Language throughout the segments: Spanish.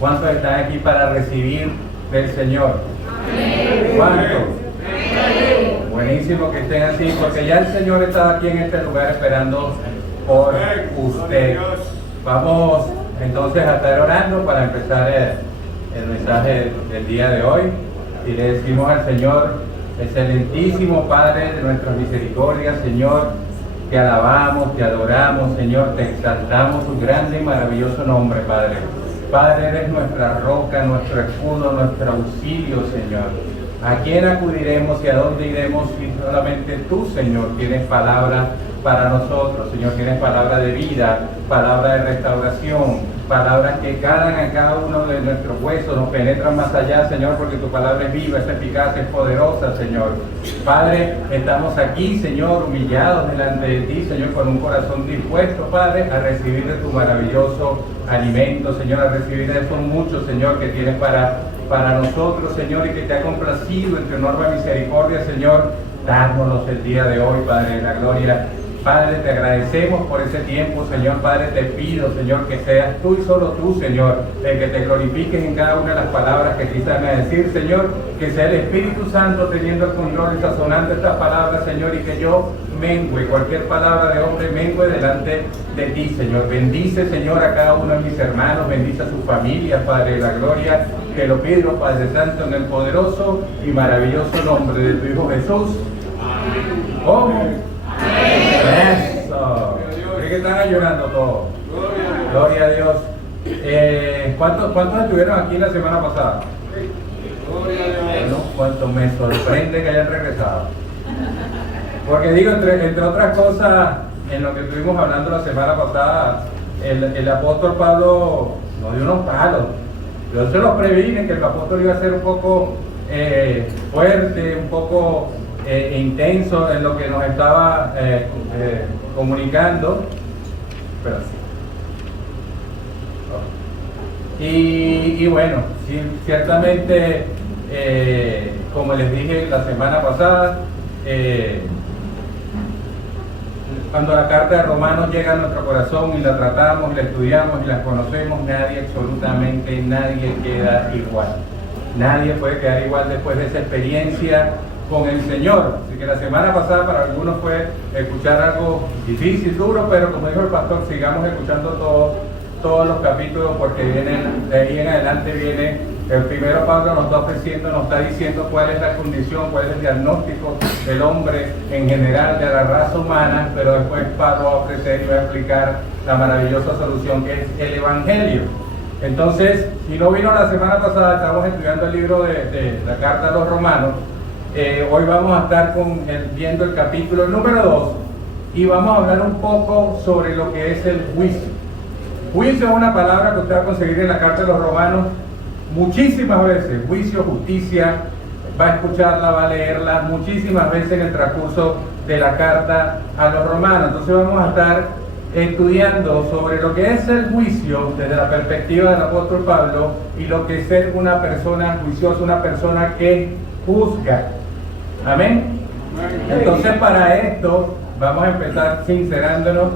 ¿Cuántos están aquí para recibir del Señor? ¿Cuántos? Buenísimo que estén así, porque ya el Señor está aquí en este lugar esperando por usted. Vamos entonces a estar orando para empezar el mensaje del día de hoy. Y le decimos al Señor: excelentísimo Padre de nuestras misericordias, Señor, te alabamos, te adoramos, Señor, te exaltamos tu grande y maravilloso nombre, Padre. Padre, eres nuestra roca, nuestro escudo, nuestro auxilio, Señor. ¿A quién acudiremos y a dónde iremos si solamente tú, Señor, tienes palabra para nosotros? Señor, tienes palabra de vida, palabra de restauración, palabras que calan a cada uno de nuestros huesos, nos penetran más allá, Señor, porque tu palabra es viva, es eficaz, es poderosa, Señor. Padre, estamos aquí, Señor, humillados delante de ti, Señor, con un corazón dispuesto, Padre, a recibir de tu maravilloso alimento, Señor, a recibir de esos muchos, Señor, que tienes para nosotros, Señor, y que te ha complacido en tu enorme misericordia, Señor, dárnoslos el día de hoy, Padre de la gloria. Padre, te agradecemos por ese tiempo, Señor. Padre, te pido, Señor, que seas tú y solo tú, Señor, el que te glorifiques en cada una de las palabras que quizás me decir, Señor, que sea el Espíritu Santo teniendo el control y sazonando estas palabras, Señor, y que yo mengue, cualquier palabra de hombre mengue delante de ti, Señor. Bendice, Señor, a cada uno de mis hermanos, bendice a sus familias, Padre de la gloria. Te lo pido, Padre Santo, en el poderoso y maravilloso nombre de tu Hijo Jesús. Amén. ¿Cómo? Eso. ¿Por qué están llorando todos? Gloria a Dios. ¿Cuántos estuvieron aquí la semana pasada? Bueno, ¿cuántos me sorprende que hayan regresado? Porque digo, entre otras cosas, en lo que estuvimos hablando la semana pasada, el apóstol Pablo nos dio unos palos. Yo se los previne que el apóstol iba a ser un poco fuerte, un poco intenso en lo que nos estaba comunicando. Pero sí. Y bueno, sí, ciertamente, como les dije la semana pasada, cuando la carta de Romanos llega a nuestro corazón y la tratamos, y la estudiamos y la conocemos, nadie, absolutamente nadie queda igual. Nadie puede quedar igual después de esa experiencia con el Señor. Así que la semana pasada para algunos fue escuchar algo difícil, duro, pero como dijo el pastor, sigamos escuchando todos los capítulos, porque de ahí en adelante viene el primero. Pablo nos está ofreciendo, nos está diciendo cuál es la condición, cuál es el diagnóstico del hombre en general, de la raza humana, pero después Pablo va a ofrecer y va a explicar la maravillosa solución que es el Evangelio. Entonces, si no vino la semana pasada, estamos estudiando el libro de la carta a los Romanos. Hoy vamos a estar viendo el capítulo número 2 y vamos a hablar un poco sobre lo que es el juicio. Juicio es una palabra que usted va a conseguir en la carta de los Romanos muchísimas veces. Juicio, justicia, va a escucharla, va a leerla muchísimas veces en el transcurso de la carta a los Romanos. Entonces vamos a estar estudiando sobre lo que es el juicio desde la perspectiva del apóstol Pablo y lo que es ser una persona juiciosa, una persona que juzga. Amén. Entonces, para esto vamos a empezar sincerándonos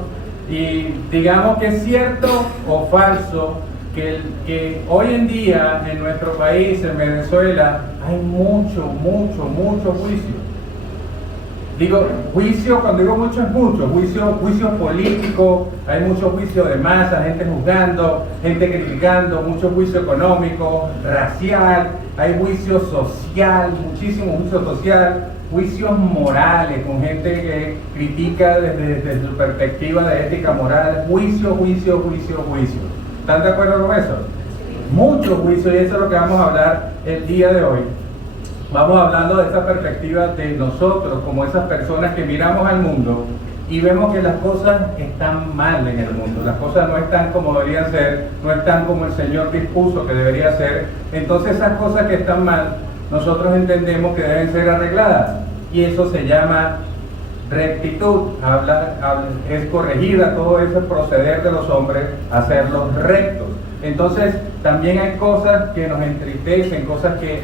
y digamos que es cierto o falso que hoy en día en nuestro país, en Venezuela, hay mucho juicio. Digo juicio, cuando digo mucho es mucho, juicio político, hay mucho juicio de masa, gente juzgando, gente criticando, mucho juicio económico, racial, hay juicio social, muchísimo juicio social, juicios morales, con gente que critica desde su perspectiva de ética moral, juicio. ¿Están de acuerdo con eso? Mucho juicio, y eso es lo que vamos a hablar el día de hoy. Vamos hablando de esa perspectiva de nosotros como esas personas que miramos al mundo y vemos que las cosas están mal en el mundo, las cosas no están como deberían ser, no están como el Señor dispuso que debería ser. Entonces esas cosas que están mal, nosotros entendemos que deben ser arregladas, y eso se llama rectitud. Es corregida todo ese proceder de los hombres, hacerlos rectos. Entonces también hay cosas que nos entristecen, cosas que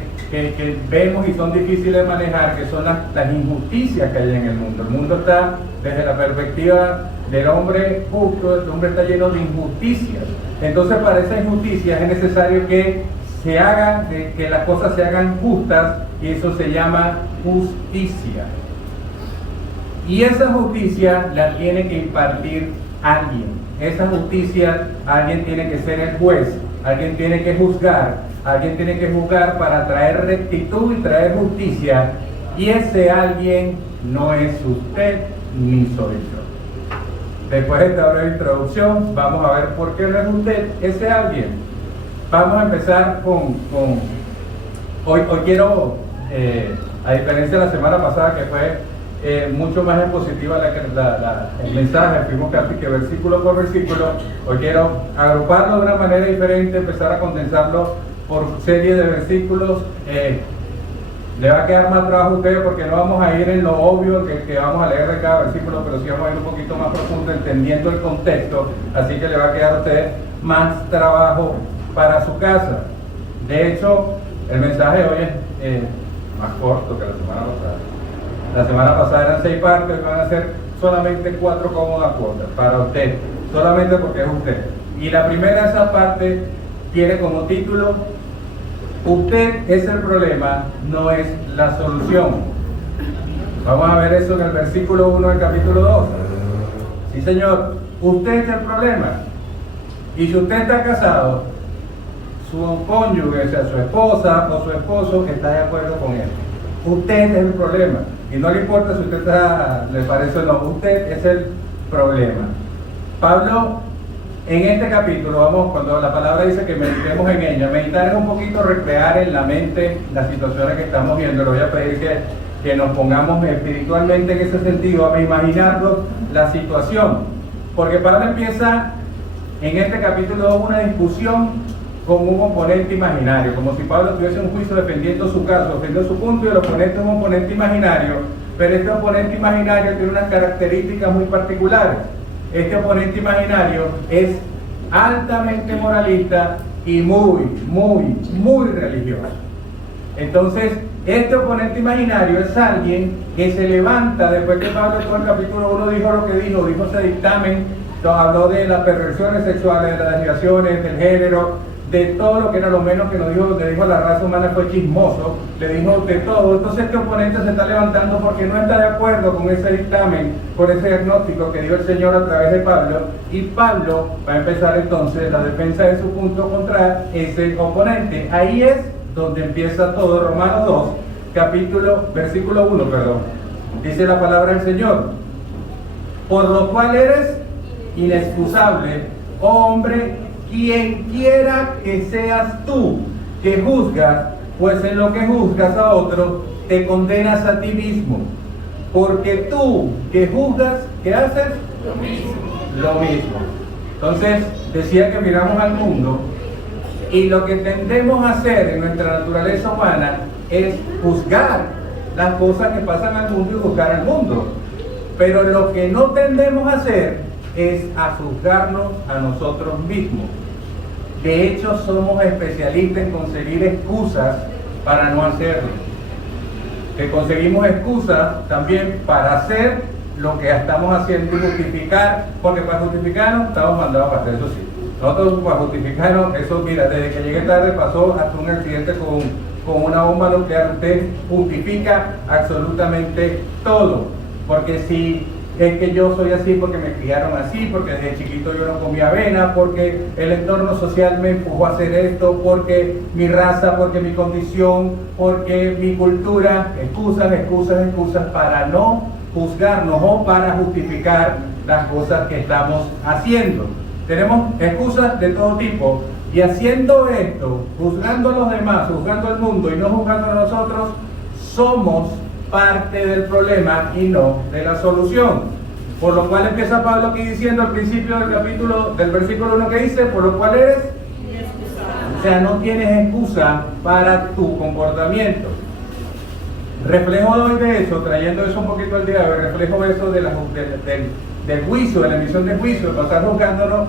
vemos y son difíciles de manejar, que son las injusticias que hay en el mundo. El mundo está, desde la perspectiva del hombre justo, este hombre está lleno de injusticias. Entonces para esa injusticia es necesario que se hagan, que las cosas se hagan justas, y eso se llama justicia. Y esa justicia la tiene que impartir alguien. Esa justicia, alguien tiene que ser el juez, alguien tiene que juzgar, alguien tiene que juzgar para traer rectitud y traer justicia, y ese alguien no es usted ni soy yo. Después de esta breve introducción, vamos a ver por qué no es usted ese alguien. Vamos a empezar hoy quiero, a diferencia de la semana pasada que fue mucho más expositiva el mensaje, fuimos casi que versículo por versículo, hoy quiero agruparlo de una manera diferente, empezar a condensarlo por serie de versículos. Le va a quedar más trabajo a ustedes porque no vamos a ir en lo obvio que vamos a leer de cada versículo, pero sí vamos a ir un poquito más profundo entendiendo el contexto, así que le va a quedar a ustedes más trabajo para su casa. De hecho, el mensaje de hoy es más corto que la semana pasada. La semana pasada eran 6 partes, van a ser solamente 4 cómodas cuotas para usted, solamente porque es usted. Y la primera de esas partes tiene como título: usted es el problema, no es la solución. Vamos a ver eso en el versículo 1 del capítulo 2. Sí, señor, usted es el problema. Y si usted está casado, su cónyuge, sea su esposa o su esposo, está de acuerdo con él. Usted es el problema. Y no le importa si usted le parece o no, usted es el problema. Pablo, en este capítulo, cuando la palabra dice que meditemos en ella, meditar es un poquito recrear en la mente las situaciones que estamos viendo. Le voy a pedir que nos pongamos espiritualmente en ese sentido, a imaginarnos la situación. Porque Pablo empieza en este capítulo una discusión con un oponente imaginario, como si Pablo tuviese un juicio defendiendo su caso, defendiendo su punto, y el oponente es un oponente imaginario, pero este oponente imaginario tiene unas características muy particulares. Este oponente imaginario es altamente moralista y muy religioso. Entonces, este oponente imaginario es alguien que se levanta después que Pablo en el capítulo 1 dijo lo que dijo ese dictamen, habló de las perversiones sexuales, de las desviaciones, del género, de todo lo que era lo menos que le dijo a la raza humana, fue chismoso, le dijo de todo. Entonces este oponente se está levantando porque no está de acuerdo con ese dictamen, con ese diagnóstico que dio el Señor a través de Pablo, y Pablo va a empezar entonces la defensa de su punto contra ese oponente. Ahí es donde empieza todo. Romanos 2, versículo 1, dice la palabra del Señor: por lo cual eres inexcusable, oh hombre, quien quiera que seas tú que juzgas, pues en lo que juzgas a otro, te condenas a ti mismo. Porque tú que juzgas, ¿qué haces? Lo mismo. Entonces, decía que miramos al mundo, y lo que tendemos a hacer en nuestra naturaleza humana es juzgar las cosas que pasan al mundo y juzgar al mundo. Pero lo que no tendemos a hacer es a juzgarnos a nosotros mismos. De hecho, somos especialistas en conseguir excusas para no hacerlo. Que conseguimos excusas también para hacer lo que estamos haciendo y justificar, porque para justificarnos estamos mandados a hacer eso sí. Nosotros para justificarnos, eso mira, desde que llegué tarde pasó hasta un accidente con una bomba nuclear. Usted justifica absolutamente todo, porque si es que yo soy así porque me criaron así, porque desde chiquito yo no comía avena, porque el entorno social me empujó a hacer esto, porque mi raza, porque mi condición, porque mi cultura, excusas para no juzgarnos o para justificar las cosas que estamos haciendo. Tenemos excusas de todo tipo, y haciendo esto, juzgando a los demás, juzgando al mundo y no juzgando a nosotros, somos parte del problema y no de la solución. Por lo cual empieza Pablo aquí diciendo al principio del versículo 1 que dice: por lo cual eres inexcusable. O sea, no tienes excusa para tu comportamiento. Reflejo hoy de eso, trayendo eso un poquito al día de hoy, reflejo eso del juicio, de la emisión de juicio, de pasar juzgándonos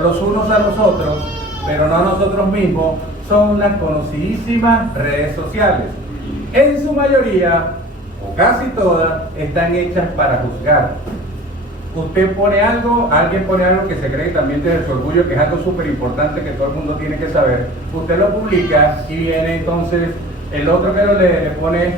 los unos a los otros, pero no a nosotros mismos, son las conocidísimas redes sociales. En su mayoría, o casi todas, están hechas para juzgar. Usted pone algo, alguien pone algo que se cree también desde su orgullo, que es algo súper importante que todo el mundo tiene que saber. Usted lo publica y viene entonces el otro que lo lee, le pone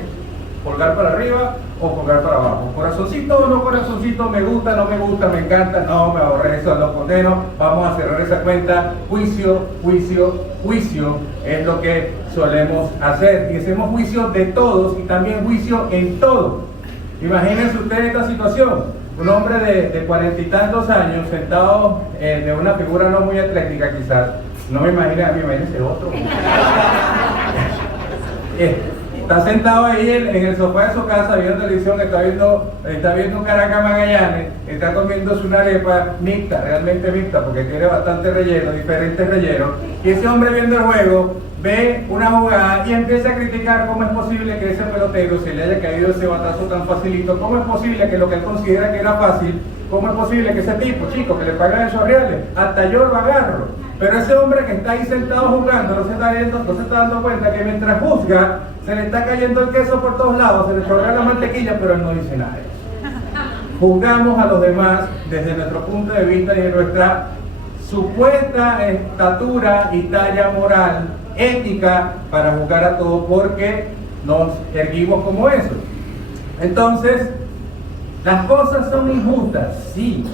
pulgar para arriba o pulgar para abajo. Corazoncito o no corazoncito, me gusta, no me gusta, me encanta, no, me ahorré eso, lo condeno, vamos a cerrar esa cuenta. Juicio, juicio, juicio es lo que solemos hacer. Y hacemos juicio de todos y también juicio en todo. Imagínense ustedes esta situación. Un hombre de 40 y tantos años sentado de una figura no muy atlética quizás, no me imagino a mí, imagínense otro. Está sentado ahí en el sofá de su casa viendo televisión, está viendo Caracas Magallanes, está comiéndose una arepa mixta, realmente mixta, porque tiene bastante relleno, diferentes rellenos, y ese hombre viendo el juego ve una jugada y empieza a criticar cómo es posible que ese pelotero se le haya caído ese batazo tan facilito, cómo es posible que lo que él considera que era fácil, cómo es posible que ese tipo, chico, que le pagan esos reales, hasta yo lo agarro. Pero ese hombre que está ahí sentado jugando no se está dando cuenta que mientras juzga se le está cayendo el queso por todos lados, se le chorrea la mantequilla, pero él no dice nada de eso. Juzgamos a los demás desde nuestro punto de vista y de nuestra supuesta estatura y talla moral, ética, para juzgar a todos porque nos erguimos como eso. Entonces, las cosas son injustas, sí,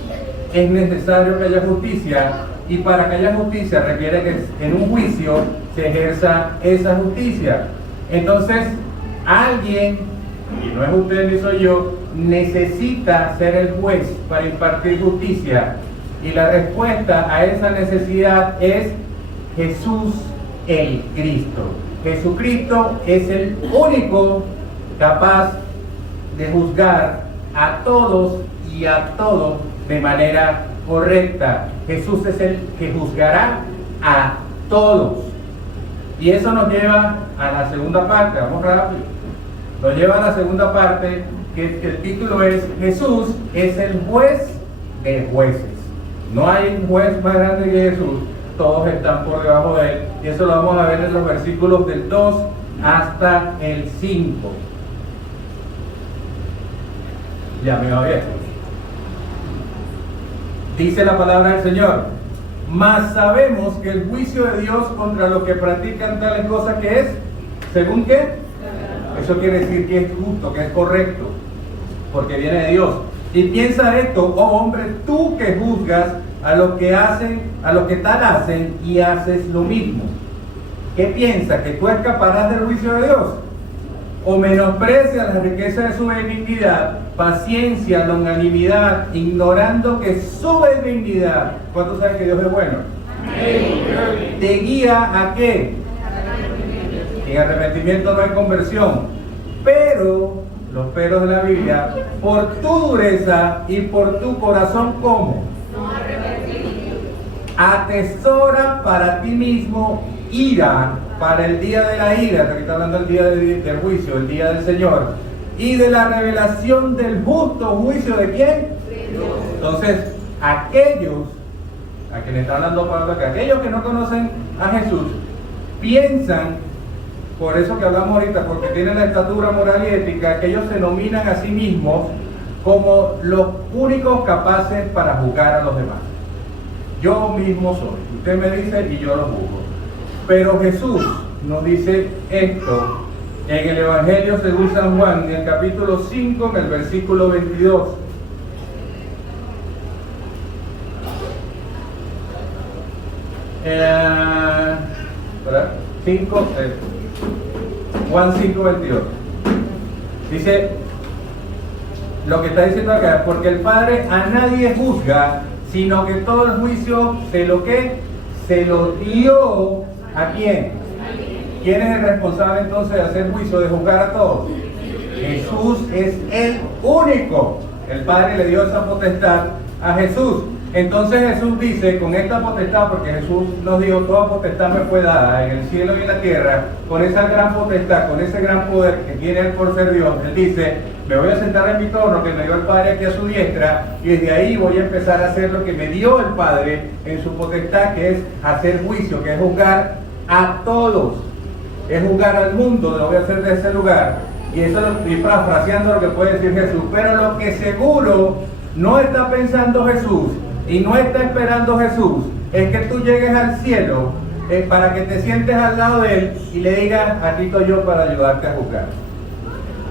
es necesario que haya justicia, y para que haya justicia requiere que en un juicio se ejerza esa justicia. Entonces, alguien, y no es usted ni soy yo, necesita ser el juez para impartir justicia, y la respuesta a esa necesidad es Jesús el Cristo. Jesucristo es el único capaz de juzgar a todos y a todo de manera correcta. Jesús es el que juzgará a todos. Y eso nos lleva a la segunda parte, vamos rápido. Nos lleva a la segunda parte, que el título es Jesús es el juez de jueces. No hay un juez más grande que Jesús, todos están por debajo de él. Y eso lo vamos a ver en los versículos del 2 hasta el 5. Ya me va bien. Dice la palabra del Señor: mas sabemos que el juicio de Dios contra los que practican tales cosas, que es, ¿según qué? Eso quiere decir que es justo, que es correcto, porque viene de Dios. Y piensa esto, oh hombre, tú que juzgas a los que hacen, a los que tal hacen y haces lo mismo. ¿Qué piensas? ¿Que tú escaparás del juicio de Dios? ¿O menosprecias la riqueza de su benignidad, paciencia, longanimidad, ignorando que su benignidad, ¿cuántos saben que Dios es bueno? Amén. ¿Te guía a qué? En arrepentimiento no hay conversión. Pero, los peros de la Biblia, por tu dureza y por tu corazón, ¿cómo? No arrepentimiento. Atesora para ti mismo ira para el día de la ira, que está hablando el día del juicio, el día del Señor, y de la revelación del justo juicio de ¿quién? Dios. Entonces, aquellos, a quienes está hablando Pablo acá, aquellos que no conocen a Jesús, piensan, por eso que hablamos ahorita, porque tienen la estatura moral y ética, que ellos se nominan a sí mismos como los únicos capaces para juzgar a los demás. Yo mismo soy, usted me dice y yo lo juzgo. Pero Jesús nos dice esto en el Evangelio según San Juan, en el capítulo 5, en el versículo 22. Juan 5, 22. Dice lo que está diciendo acá: porque el Padre a nadie juzga, sino que todo el juicio se lo dio. ¿A quién? ¿Quién es el responsable entonces de hacer juicio, de juzgar a todos? Jesús es el único. El Padre le dio esa potestad a Jesús. Entonces Jesús dice, con esta potestad, porque Jesús nos dijo, toda potestad me fue dada en el cielo y en la tierra, con esa gran potestad, con ese gran poder que tiene Él por ser Dios, Él dice, me voy a sentar en mi trono que me dio el Padre aquí a su diestra, y desde ahí voy a empezar a hacer lo que me dio el Padre en su potestad, que es hacer juicio, que es juzgar a todos, es juzgar al mundo, lo voy a hacer de ese lugar. Y eso lo estoy parafraseando lo que puede decir Jesús, pero lo que seguro no está pensando Jesús y no está esperando Jesús es que tú llegues al cielo para que te sientes al lado de Él y le digas, aquí estoy yo para ayudarte a juzgar.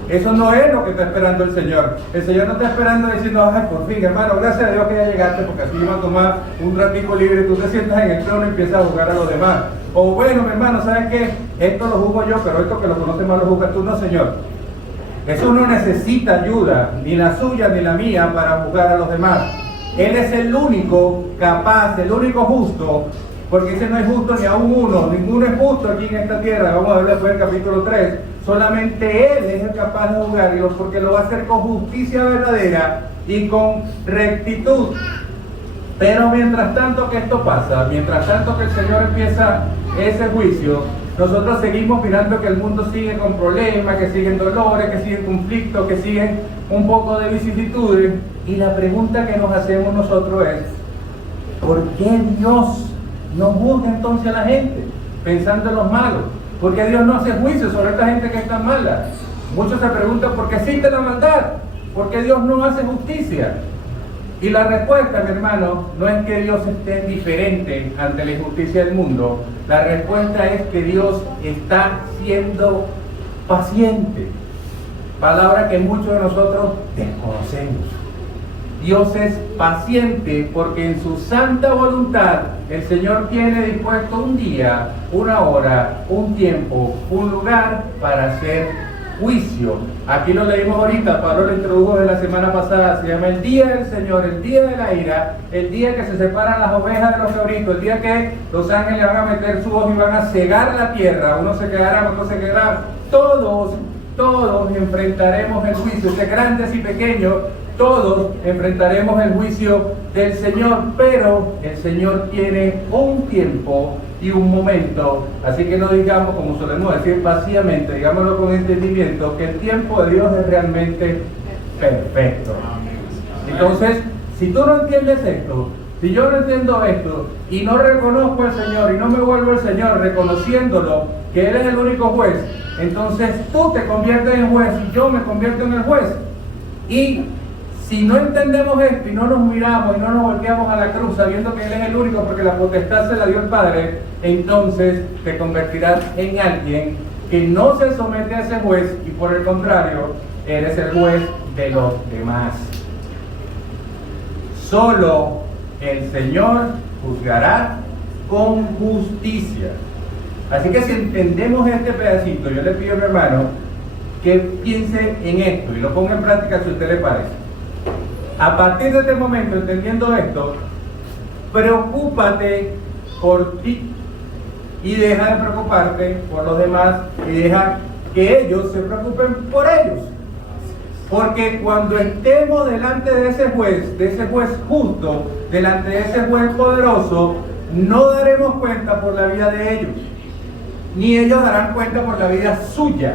Eso no es lo que está esperando el Señor. El Señor no está esperando diciendo, ay, por fin, hermano, gracias a Dios que ya llegaste, porque así iba a tomar un ratico libre, tú te sientas en el trono y empiezas a juzgar a los demás. O bueno, mi hermano, ¿sabes qué? Esto lo juzgo yo, pero esto que lo conoce más lo juzgas tú, no, Señor. Eso no necesita ayuda, ni la suya ni la mía, para juzgar a los demás. Él es el único capaz, el único justo, porque ese no es justo ni aún uno, ninguno es justo aquí en esta tierra. Vamos a ver después del capítulo 3. Solamente Él es el capaz de juzgarlos, porque lo va a hacer con justicia verdadera y con rectitud. Pero mientras tanto que esto pasa, mientras tanto que el Señor empieza ese juicio, nosotros seguimos mirando que el mundo sigue con problemas, que siguen dolores, que siguen conflictos, que siguen un poco de vicisitudes. Y la pregunta que nos hacemos nosotros es, ¿por qué Dios no juzga entonces a la gente pensando en los malos? ¿Por qué Dios no hace juicio sobre esta gente que está mala? Muchos se preguntan, ¿por qué existe la maldad? ¿Por qué Dios no hace justicia? Y la respuesta, mi hermano, no es que Dios esté indiferente ante la injusticia del mundo. La respuesta es que Dios está siendo paciente. Palabra que muchos de nosotros desconocemos. Dios es paciente porque en su santa voluntad el Señor tiene dispuesto un día, una hora, un tiempo, un lugar para hacer juicio. Aquí lo leímos ahorita, Pablo lo introdujo de la semana pasada, se llama el día del Señor, el día de la ira, el día que se separan las ovejas de los cabritos, el día que los ángeles van a meter su voz y van a cegar la tierra, uno se quedará, otro se quedará, todos enfrentaremos el juicio, de grandes y pequeños, todos enfrentaremos el juicio del Señor, pero el Señor tiene un tiempo y un momento, así que no digamos, como solemos decir vacíamente, digámoslo con entendimiento, que el tiempo de Dios es realmente perfecto. Entonces, si tú no entiendes esto, si yo no entiendo esto, y no reconozco al Señor, y no me vuelvo al Señor reconociéndolo, que Él es el único juez, entonces tú te conviertes en juez y yo me convierto en el juez. Y si no entendemos esto y no nos miramos y no nos volteamos a la cruz sabiendo que Él es el único porque la potestad se la dio el Padre, entonces te convertirás en alguien que no se somete a ese juez y por el contrario, eres el juez de los demás. Solo el Señor juzgará con justicia. Así que si entendemos este pedacito, yo le pido a mi hermano que piense en esto y lo ponga en práctica si a usted le parece. A partir de este momento, entendiendo esto, preocúpate por ti y deja de preocuparte por los demás y deja que ellos se preocupen por ellos. Porque cuando estemos delante de ese juez justo, delante de ese juez poderoso, no daremos cuenta por la vida de ellos, ni ellos darán cuenta por la vida suya.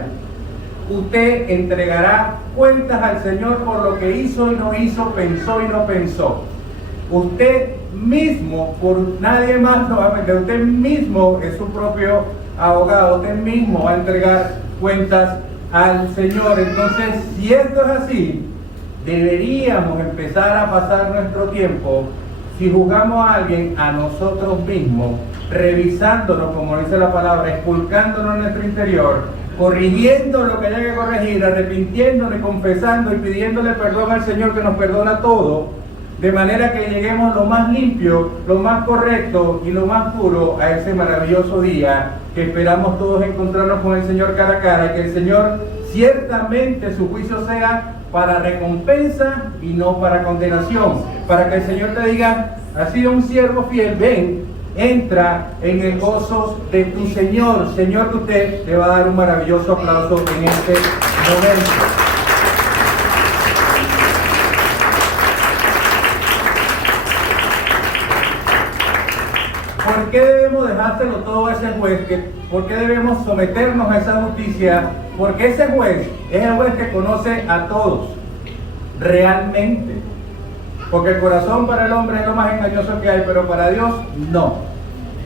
Usted entregará cuentas al Señor por lo que hizo y no hizo, pensó y no pensó. Usted mismo, por nadie más lo va a meter, usted mismo es su propio abogado, usted mismo va a entregar cuentas al Señor. Entonces, si esto es así, deberíamos empezar a pasar nuestro tiempo, si juzgamos a alguien, a nosotros mismos, revisándonos, como dice la palabra, expulcándonos en nuestro interior, corrigiendo lo que haya que corregir, arrepintiéndonos y confesando y pidiéndole perdón al Señor que nos perdona todo, de manera que lleguemos lo más limpio, lo más correcto y lo más puro a ese maravilloso día que esperamos todos encontrarnos con el Señor cara a cara, que el Señor ciertamente su juicio sea para recompensa y no para condenación, para que el Señor te diga, has sido un siervo fiel, ven, entra en el gozo de tu Señor. Señor, que usted le va a dar un maravilloso aplauso en este momento. ¿Por qué debemos dejárselo todo a ese juez? ¿Por qué debemos someternos a esa justicia? Porque ese juez es el juez que conoce a todos, realmente. Porque el corazón para el hombre es lo más engañoso que hay, pero para Dios no.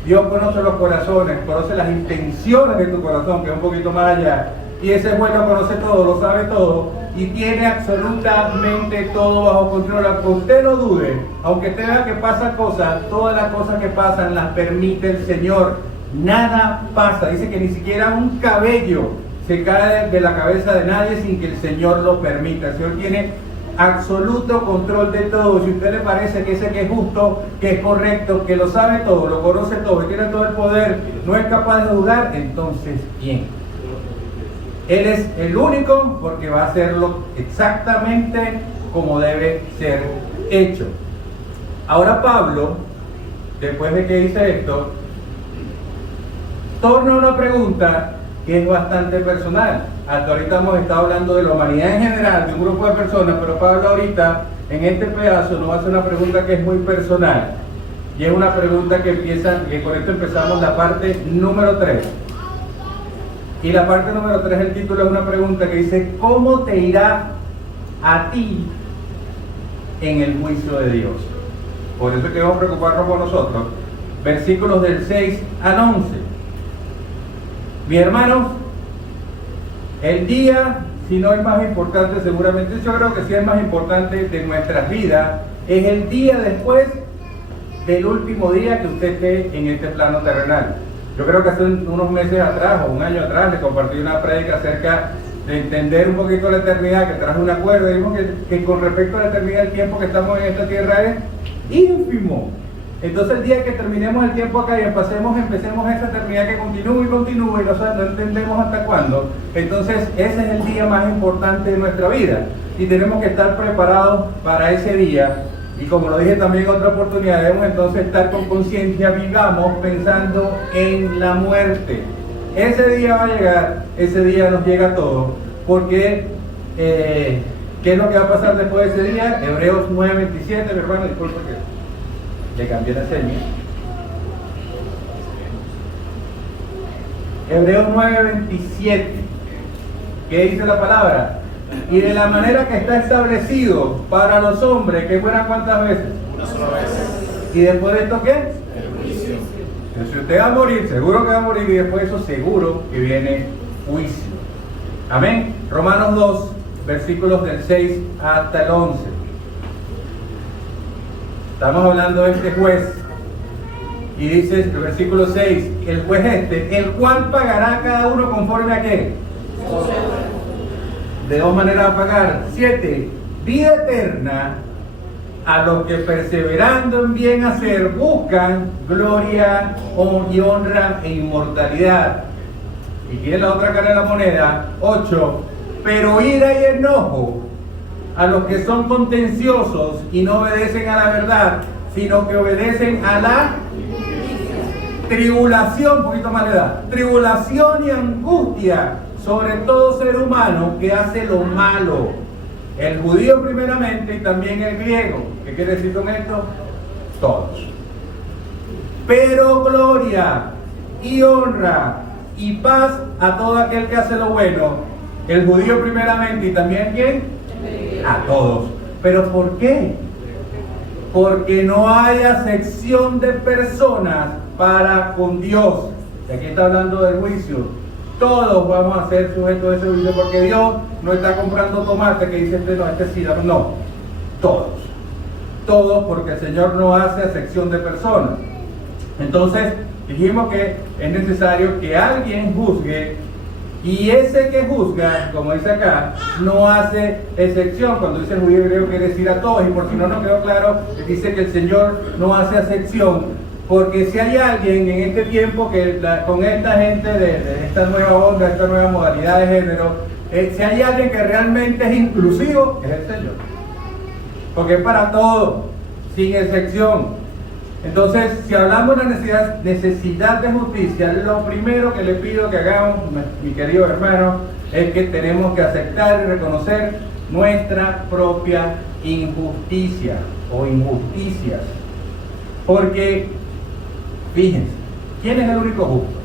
Dios conoce los corazones, conoce las intenciones de tu corazón, que es un poquito más allá. Y ese juez lo conoce todo, lo sabe todo. y tiene absolutamente todo bajo control. Aunque usted no dude, aunque usted vea que pasan cosas, todas las cosas que pasan las permite el Señor. Nada pasa, dice que ni siquiera un cabello se cae de la cabeza de nadie sin que el Señor lo permita. El Señor tiene absoluto control de todo. Si a usted le parece que ese que es justo, que es correcto, que lo sabe todo, lo conoce todo, que tiene todo el poder, no es capaz de dudar, entonces ¿quién? Él es el único porque va a hacerlo exactamente como debe ser hecho. Ahora Pablo, después de que dice esto, torna una pregunta que es bastante personal. Hasta ahorita hemos estado hablando de la humanidad en general, de un grupo de personas, pero Pablo ahorita, en este pedazo, nos va a hacer una pregunta que es muy personal. Y es una pregunta que empieza, que con esto empezamos la parte número 3. Y la parte número 3, el título es una pregunta que dice: ¿cómo te irá a ti en el juicio de Dios? Por eso es que debemos preocuparnos por nosotros. Versículos del 6 al 11. Mis hermanos, el día, si no es más importante, seguramente yo creo que sí es más importante de nuestras vidas, es el día después del último día que usted esté en este plano terrenal. Yo creo que hace unos meses atrás o un año atrás le compartí una prédica acerca de entender un poquito la eternidad, que traje un acuerdo, y dijimos que con respecto a la eternidad, el tiempo que estamos en esta tierra es ínfimo. Entonces el día que terminemos el tiempo acá y empecemos esa eternidad que continúe y no entendemos hasta cuándo, entonces ese es el día más importante de nuestra vida y tenemos que estar preparados para ese día. Y como lo dije también en otra oportunidad, debemos entonces estar con conciencia, vivamos pensando en la muerte. Ese día va a llegar, ese día nos llega a todos, porque ¿qué es lo que va a pasar después de ese día? Hebreos 9:27, mi hermano, disculpe que le cambié la seña. Hebreos 9:27, ¿qué dice la palabra? Y de la manera que está establecido para los hombres, que fueran ¿cuántas veces? Una sola vez. ¿Y después de esto qué? El juicio. Entonces, si usted va a morir, seguro que va a morir, y después de eso seguro que viene juicio. Amén. Romanos 2, versículos del 6 hasta el 11. Estamos hablando de este juez. Y dice el versículo 6, el juez el cual pagará a cada uno conforme a qué. De dos maneras a pagar. 7, vida eterna a los que perseverando en bien hacer buscan gloria y honra e inmortalidad. Y tiene la otra cara de la moneda. 8, pero ira y enojo a los que son contenciosos y no obedecen a la verdad, sino que obedecen a la tribulación, un poquito más le da, tribulación y angustia sobre todo ser humano que hace lo malo, el judío primeramente y también el griego. ¿Qué quiere decir con esto? Todos. Pero gloria y honra y paz a todo aquel que hace lo bueno, el judío primeramente y también ¿quién? A todos. ¿Pero por qué? Porque no hay acepción de personas para con Dios. Y aquí está hablando del juicio. Todos vamos a ser sujetos de ese juicio porque Dios no está comprando tomate que dice este sí, no. Todos. Todos, porque el Señor no hace acepción de personas. Entonces dijimos que es necesario que alguien juzgue, y ese que juzga, como dice acá, no hace excepción. Cuando dice el judío griego quiere decir a todos, y por si no nos quedó claro, dice que el Señor no hace excepción. Porque si hay alguien en este tiempo que con esta gente de esta nueva onda, esta nueva modalidad de género, si hay alguien que realmente es inclusivo, es el Señor. Porque es para todos, sin excepción. Entonces, si hablamos de la necesidad de justicia, lo primero que le pido que hagamos, mi querido hermano, es que tenemos que aceptar y reconocer nuestra propia injusticia o injusticias. Porque fíjense, ¿quién es el único justo?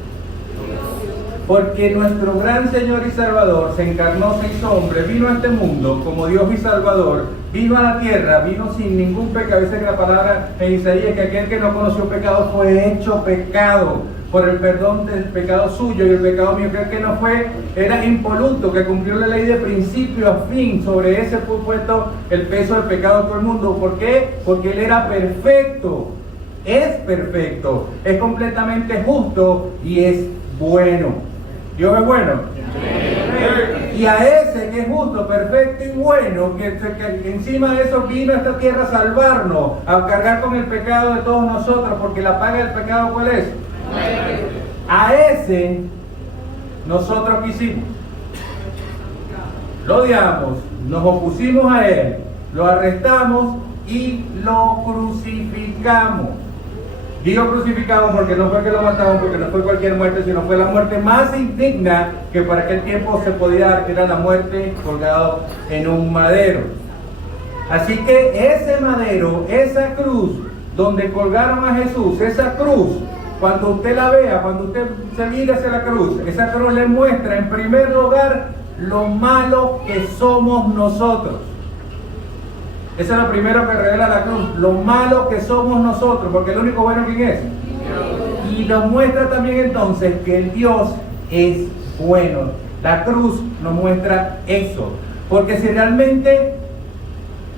Porque nuestro gran Señor y Salvador se encarnó, se hizo hombre, vino a este mundo como Dios y Salvador, vino a la tierra, vino sin ningún pecado. Dice que la palabra en Isaías que aquel que no conoció pecado fue hecho pecado por el perdón del pecado suyo y el pecado mío. Aquel que no fue, era impoluto, que cumplió la ley de principio a fin. Sobre ese fue puesto el peso del pecado de todo el mundo. ¿Por qué? Porque Él era perfecto, es perfecto, es completamente justo y es bueno. Dios es bueno. Y a ese que es justo, perfecto y bueno, que encima de eso vino a esta tierra a salvarnos, a cargar con el pecado de todos nosotros, porque la paga del pecado, ¿cuál es? A ese nosotros quisimos, lo odiamos, nos opusimos a él, lo arrestamos y lo crucificamos. Digo crucificamos porque no fue que lo mataron, porque no fue cualquier muerte, sino fue la muerte más indigna que para aquel tiempo se podía dar, que era la muerte colgado en un madero. Así que ese madero, esa cruz donde colgaron a Jesús, esa cruz, cuando usted la vea, cuando usted se mire hacia la cruz, esa cruz le muestra en primer lugar lo malo que somos nosotros. Eso es lo primero que revela la cruz, lo malo que somos nosotros, porque el único bueno, ¿quién es? Dios. Y nos muestra también entonces que el Dios es bueno. La cruz nos muestra eso, porque si realmente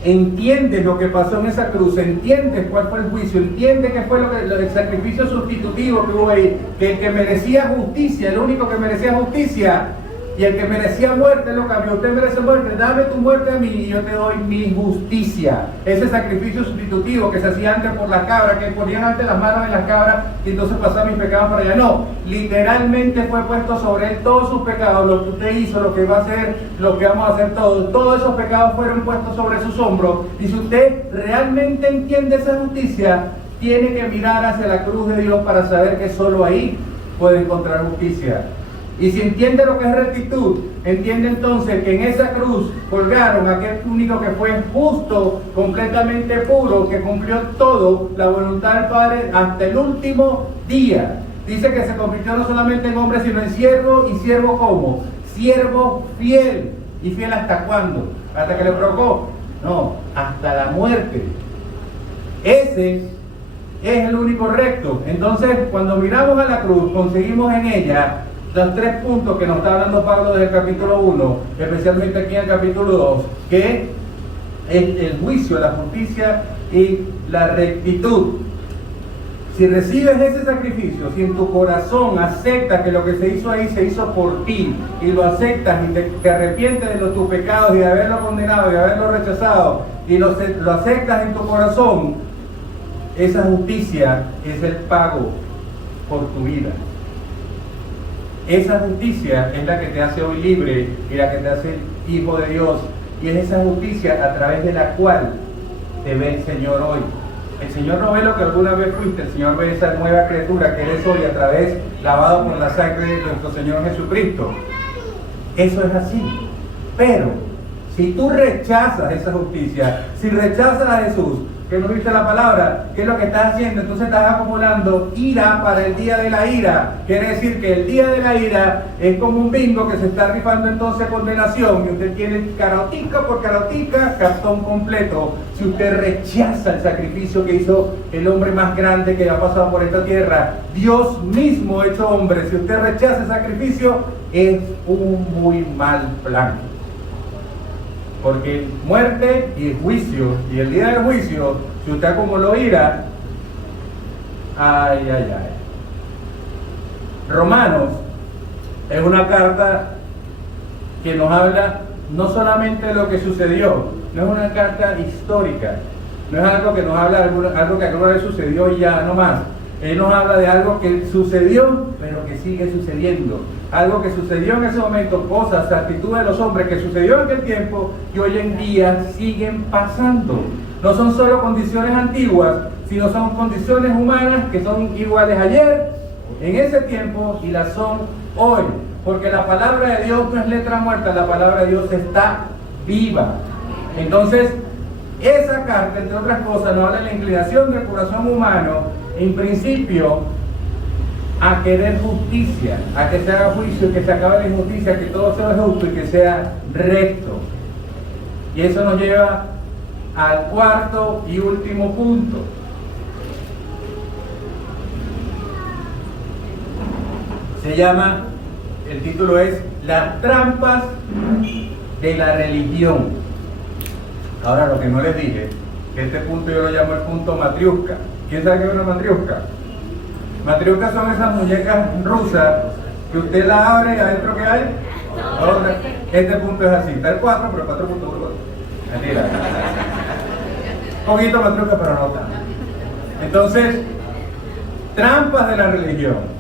entiendes lo que pasó en esa cruz, entiendes cuál fue el juicio, entiendes qué fue el sacrificio sustitutivo que hubo ahí, que el que merecía justicia, el único que merecía justicia, y el que merecía muerte lo cambió. Usted merece muerte, dame tu muerte a mí y yo te doy mi justicia. Ese sacrificio sustitutivo que se hacía antes por las cabras, que ponían antes las manos en las cabras y entonces pasaban mis pecados para allá. No, literalmente fue puesto sobre él todos sus pecados, lo que usted hizo, lo que va a hacer, lo que vamos a hacer todos esos pecados fueron puestos sobre sus hombros. Y si usted realmente entiende esa justicia, tiene que mirar hacia la cruz de Dios para saber que solo ahí puede encontrar justicia. Y si entiende lo que es rectitud, entiende entonces que en esa cruz colgaron a aquel único que fue justo, completamente puro, que cumplió todo la voluntad del Padre hasta el último día. Dice que se convirtió no solamente en hombre, sino en siervo. ¿Y siervo cómo? Siervo fiel. ¿Y fiel hasta cuándo? ¿Hasta que le provocó? No, hasta la muerte. Ese es el único recto. Entonces, cuando miramos a la cruz, conseguimos en ella los 3 puntos que nos está hablando Pablo desde el capítulo 1, especialmente aquí en el capítulo 2, que es el juicio, la justicia y la rectitud. Si recibes ese sacrificio, si en tu corazón aceptas que lo que se hizo ahí se hizo por ti, y lo aceptas y te arrepientes de tus pecados y de haberlo condenado y de haberlo rechazado, y lo aceptas en tu corazón, esa justicia es el pago por tu vida. Esa justicia es la que te hace hoy libre y la que te hace hijo de Dios. Y es esa justicia a través de la cual te ve el Señor hoy. El Señor no ve lo que alguna vez fuiste, el Señor ve esa nueva criatura que eres hoy a través, lavado por la sangre de nuestro Señor Jesucristo. Eso es así. Pero si tú rechazas esa justicia, si rechazas a Jesús, que no viste la palabra, ¿qué es lo que estás haciendo? Entonces estás acumulando ira para el día de la ira. Quiere decir que el día de la ira es como un bingo que se está rifando entonces condenación, y usted tiene carotica por carotica, cartón completo. Si usted rechaza el sacrificio que hizo el hombre más grande que ha pasado por esta tierra, Dios mismo hecho hombre, si usted rechaza el sacrificio, es un muy mal plan. Porque muerte y juicio, y el día del juicio, si usted acumuló ira, ay, ay, ay. Romanos es una carta que nos habla no solamente de lo que sucedió, no es una carta histórica, no es algo que nos habla de algo que alguna vez sucedió y ya no más. Él nos habla de algo que sucedió, pero que sigue sucediendo. Algo que sucedió en ese momento, cosas, actitudes de los hombres que sucedió en aquel tiempo y hoy en día siguen pasando. No son solo condiciones antiguas, sino son condiciones humanas que son iguales ayer, en ese tiempo, y las son hoy. Porque la palabra de Dios no es letra muerta, la palabra de Dios está viva. Entonces, esa carta, entre otras cosas, nos habla de la inclinación del corazón humano. En principio, a querer justicia, a que se haga juicio, que se acabe la injusticia, que todo sea justo y que sea recto. Y eso nos lleva al cuarto y último punto. Se llama, el título es Las trampas de la religión. Ahora, lo que no les dije, que este punto yo lo llamo el punto matriusca. ¿Quién sabe qué es una matriusca? Matriuscas son esas muñecas rusas que usted la abre y adentro ¿qué hay? Otra. Este punto es así, está el 4, pero 4.1. Mentira. Poquito matriusca, pero no tanto. Entonces, trampas de la religión.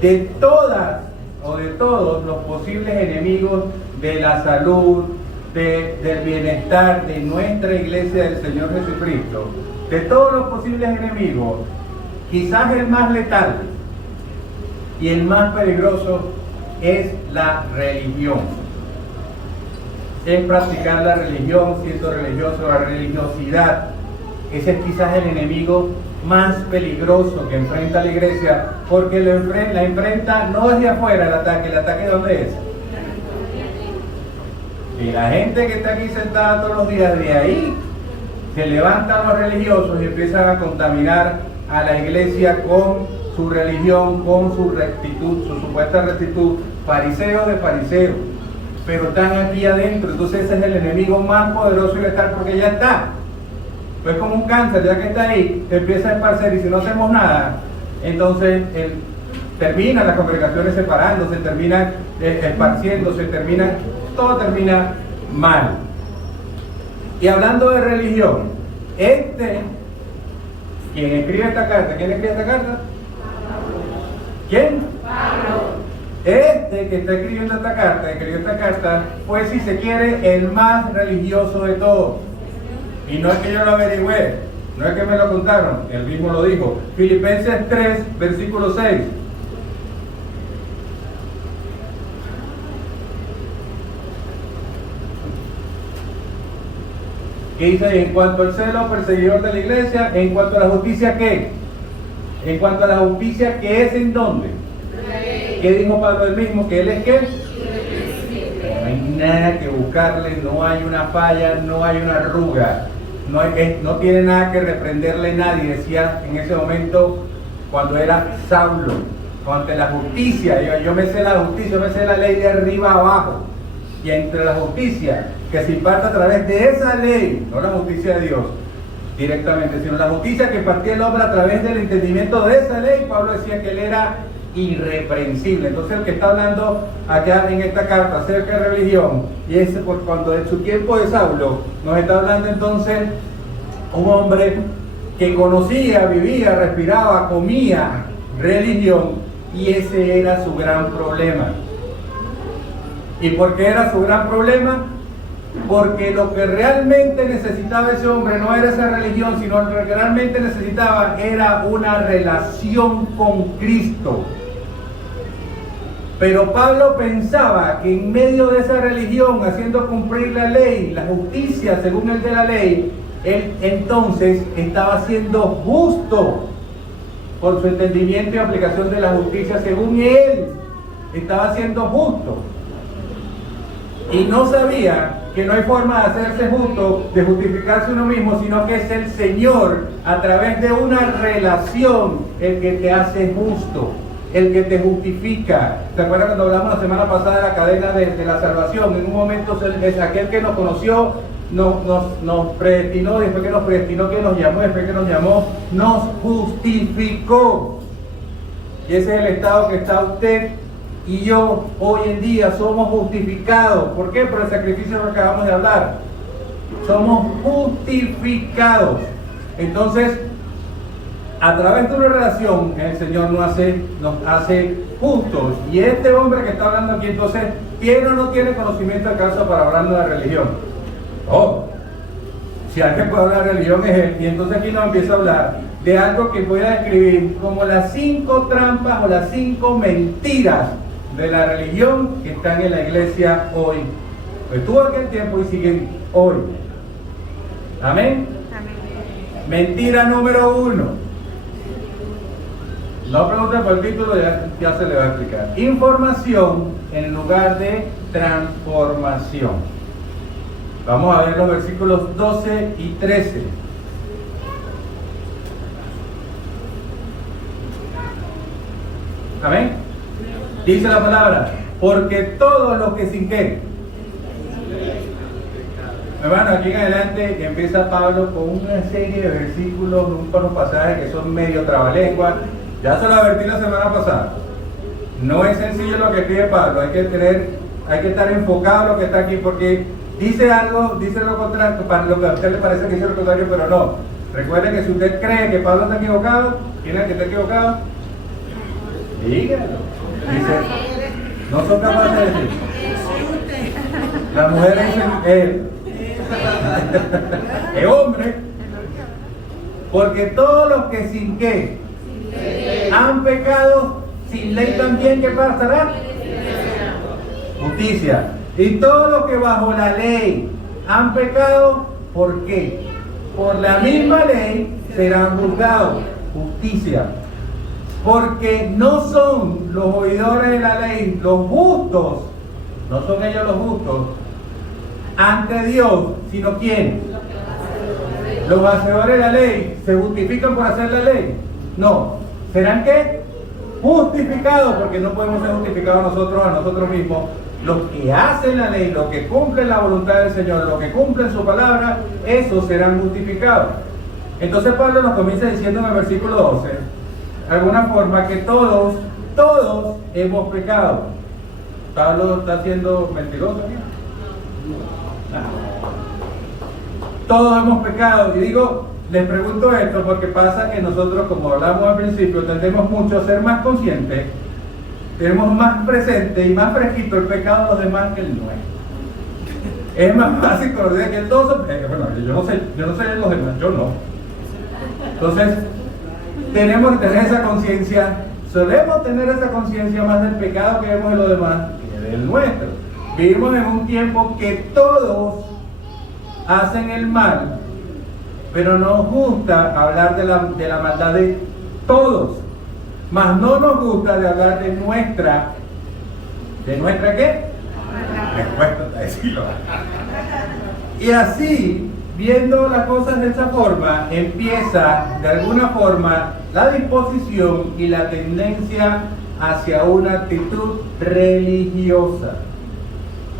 De todas o de todos los posibles enemigos de la salud, del bienestar de nuestra iglesia del Señor Jesucristo, de todos los posibles enemigos, quizás el más letal y el más peligroso es la religión. Es practicar la religión, siendo religioso, la religiosidad. Ese es quizás el enemigo más peligroso que enfrenta la iglesia, porque la enfrenta no desde afuera el ataque ¿dónde es? Y la gente que está aquí sentada todos los días, de ahí se levantan los religiosos y empiezan a contaminar a la iglesia con su religión, con su rectitud, su supuesta rectitud, fariseos de fariseos, pero están aquí adentro. Entonces ese es el enemigo más poderoso y letal, porque ya está. Pues como un cáncer, ya que está ahí, empieza a esparcer, y si no hacemos nada, entonces terminan las congregaciones separándose, terminan esparciéndose, todo termina mal. Y hablando de religión, ¿quién escribe esta carta? ¿Quién escribe esta carta? ¿Quién? Pablo. Que está escribiendo esta carta, fue, si se quiere, el más religioso de todos. Y no es que yo lo averigüé, no es que me lo contaron, él mismo lo dijo. Filipenses 3, versículo 6. ¿Qué dice? En cuanto al celo perseguidor de la iglesia, en cuanto a la justicia, ¿qué? En cuanto a la justicia, ¿qué es en dónde? ¿Qué dijo Pablo él mismo? ¿Que él es qué? No hay nada que buscarle, no hay una falla, no hay una arruga, no tiene nada que reprenderle nadie. Decía en ese momento, cuando era Saulo, ante la justicia, yo me sé la justicia, yo me sé la ley de arriba a abajo, y entre la justicia que se imparte a través de esa ley, no la justicia de Dios directamente, sino la justicia que impartía el hombre a través del entendimiento de esa ley, Pablo decía que él era irreprensible. Entonces el que está hablando acá en esta carta acerca de religión, y es por cuando en su tiempo de Saulo, nos está hablando entonces un hombre que conocía, vivía, respiraba, comía religión, y ese era su gran problema. ¿Y por qué era su gran problema? Porque lo que realmente necesitaba ese hombre no era esa religión, sino lo que realmente necesitaba era una relación con Cristo. Pero Pablo pensaba que en medio de esa religión, haciendo cumplir la ley, la justicia según el de la ley, él entonces estaba siendo justo por su entendimiento y aplicación de la justicia según él. Estaba siendo justo. Y no sabía que no hay forma de hacerse justo, de justificarse uno mismo, sino que es el Señor, a través de una relación, el que te hace justo, el que te justifica. ¿Se acuerdan cuando hablamos la semana pasada de la cadena de la salvación? En un momento es aquel que nos conoció, nos predestinó, después que nos predestinó, que nos llamó, después que nos llamó, nos justificó. Y ese es el estado que está usted y yo hoy en día. Somos justificados. ¿Por qué? Por el sacrificio que acabamos de hablar. Somos justificados. Entonces, a través de una relación, el Señor nos hace justos. Y este hombre que está hablando aquí, entonces, ¿tiene o no tiene conocimiento de causa para hablar de religión? Oh, si alguien puede hablar de religión es él. Y entonces aquí nos empieza a hablar de algo que voy a describir como las 5 trampas o las 5 mentiras de la religión que están en la iglesia hoy. Estuvo aquel tiempo y siguen hoy. Amén. Amén. Mentira número 1. No pregunten por el título, ya se le va a explicar. Información en lugar de transformación. Vamos a ver los versículos 12 y 13. Amén. Dice la palabra, porque todos los que sin qué. Hermano, aquí en adelante empieza Pablo con una serie de versículos, unos pasajes que son medio trabalenguas. Ya se lo advertí la semana pasada. No es sencillo lo que pide Pablo, hay que estar enfocado en lo que está aquí, porque dice algo, dice lo contrario, para lo que a usted le parece que dice lo contrario, pero no. Recuerde que si usted cree que Pablo está equivocado, ¿quién es el que está equivocado? Dígalo. Dice, no son capaces de decir. Las mujeres dicen él. Es hombre. Porque todos los que sin qué han pecado, sin ley también, ¿qué pasará? Justicia. Y todos los que bajo la ley han pecado, ¿por qué? Por la misma ley serán juzgados. Justicia. Porque no son los oidores de la ley los justos, no son ellos los justos ante Dios, sino ¿quién? Los hacedores de la ley. ¿Se justifican por hacer la ley? No. ¿Serán qué? Justificados, porque no podemos ser justificados nosotros a nosotros mismos. Los que hacen la ley, los que cumplen la voluntad del Señor, los que cumplen su palabra, esos serán justificados. Entonces Pablo nos comienza diciendo en el versículo 12, de alguna forma, que todos hemos pecado. Pablo está siendo mentiroso. Todos hemos pecado. Y digo, les pregunto esto porque pasa que nosotros, como hablamos al principio, tendemos mucho a ser más conscientes, tenemos más presente y más fresquito el pecado de los demás que el nuestro. Es más fácil conocer que todos son pecados. Bueno, yo no sé de los demás, yo no. Entonces, tenemos que tener esa conciencia, solemos tener esa conciencia más del pecado que vemos en los demás que del nuestro. Vivimos en un tiempo que todos hacen el mal, pero nos gusta hablar de la maldad de todos, mas no nos gusta de hablar de nuestra ¿qué? Me cuesta decirlo. Y así, viendo las cosas de esa forma, empieza de alguna forma la disposición y la tendencia hacia una actitud religiosa.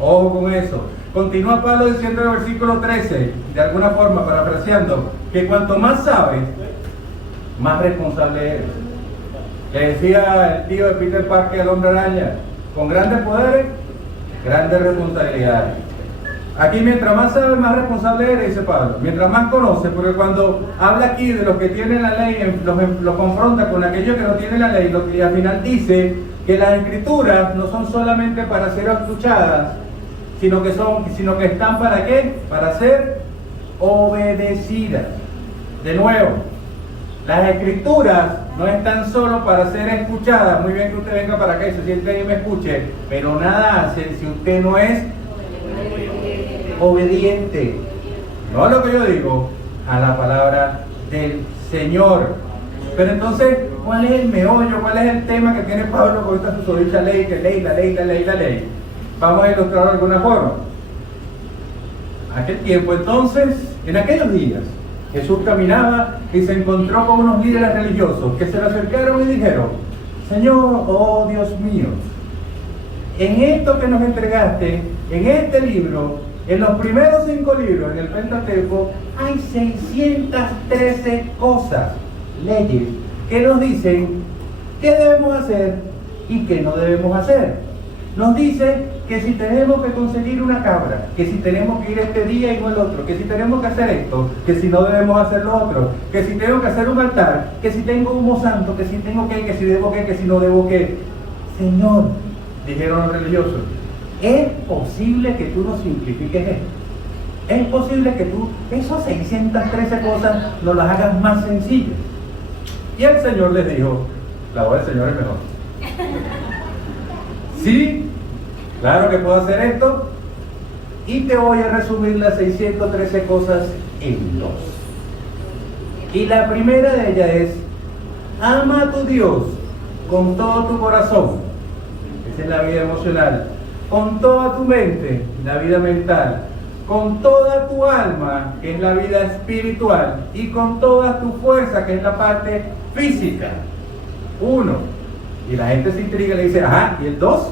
Ojo con eso. Continúa Pablo diciendo en el versículo 13, de alguna forma, parafraseando, que cuanto más sabes, más responsable eres. Le decía el tío de Peter Parker, el hombre araña, con grandes poderes, grandes responsabilidades. Aquí, mientras más sabes, más responsable eres, dice Pablo. Mientras más conoces, porque cuando habla aquí de los que tienen la ley, los confronta con aquellos que no tienen la ley, y al final dice que las escrituras no son solamente para ser escuchadas, sino que están ¿para qué? Para ser obedecidas. De nuevo, las escrituras no están solo para ser escuchadas. Muy bien que usted venga para acá y se siente ahí y me escuche, pero nada hace si usted no es obediente, no a lo que yo digo, a la palabra del Señor. Pero entonces, ¿cuál es el meollo? ¿Cuál es el tema que tiene Pablo con esta susodicha ley? Que la ley. Vamos a ilustrarlo de alguna forma. Aquel tiempo entonces, en aquellos días, Jesús caminaba y se encontró con unos líderes religiosos que se le acercaron y dijeron: Señor, oh Dios mío, en esto que nos entregaste, en este libro, en los primeros 5 libros, en el Pentateuco, hay 613 cosas, leyes, que nos dicen qué debemos hacer y qué no debemos hacer. Nos dice que si tenemos que conseguir una cabra, que si tenemos que ir este día y no el otro, que si tenemos que hacer esto, que si no debemos hacer lo otro, que si tengo que hacer un altar, que si tengo humo santo, que si tengo que si debo que si no debo que. Señor, dijeron los religiosos, ¿es posible que tú nos simplifiques esto? ¿Es posible que tú esas 613 cosas nos las hagas más sencillas? Y el Señor les dijo, la voz del Señor es mejor. Sí, claro que puedo hacer esto, y te voy a resumir las 613 cosas en 2. Y la primera de ellas es: ama a tu Dios con todo tu corazón, esa es la vida emocional, con toda tu mente, la vida mental, con toda tu alma, que es la vida espiritual, y con toda tu fuerza, que es la parte física. 1. Y la gente se intriga y le dice, ajá, y el 2,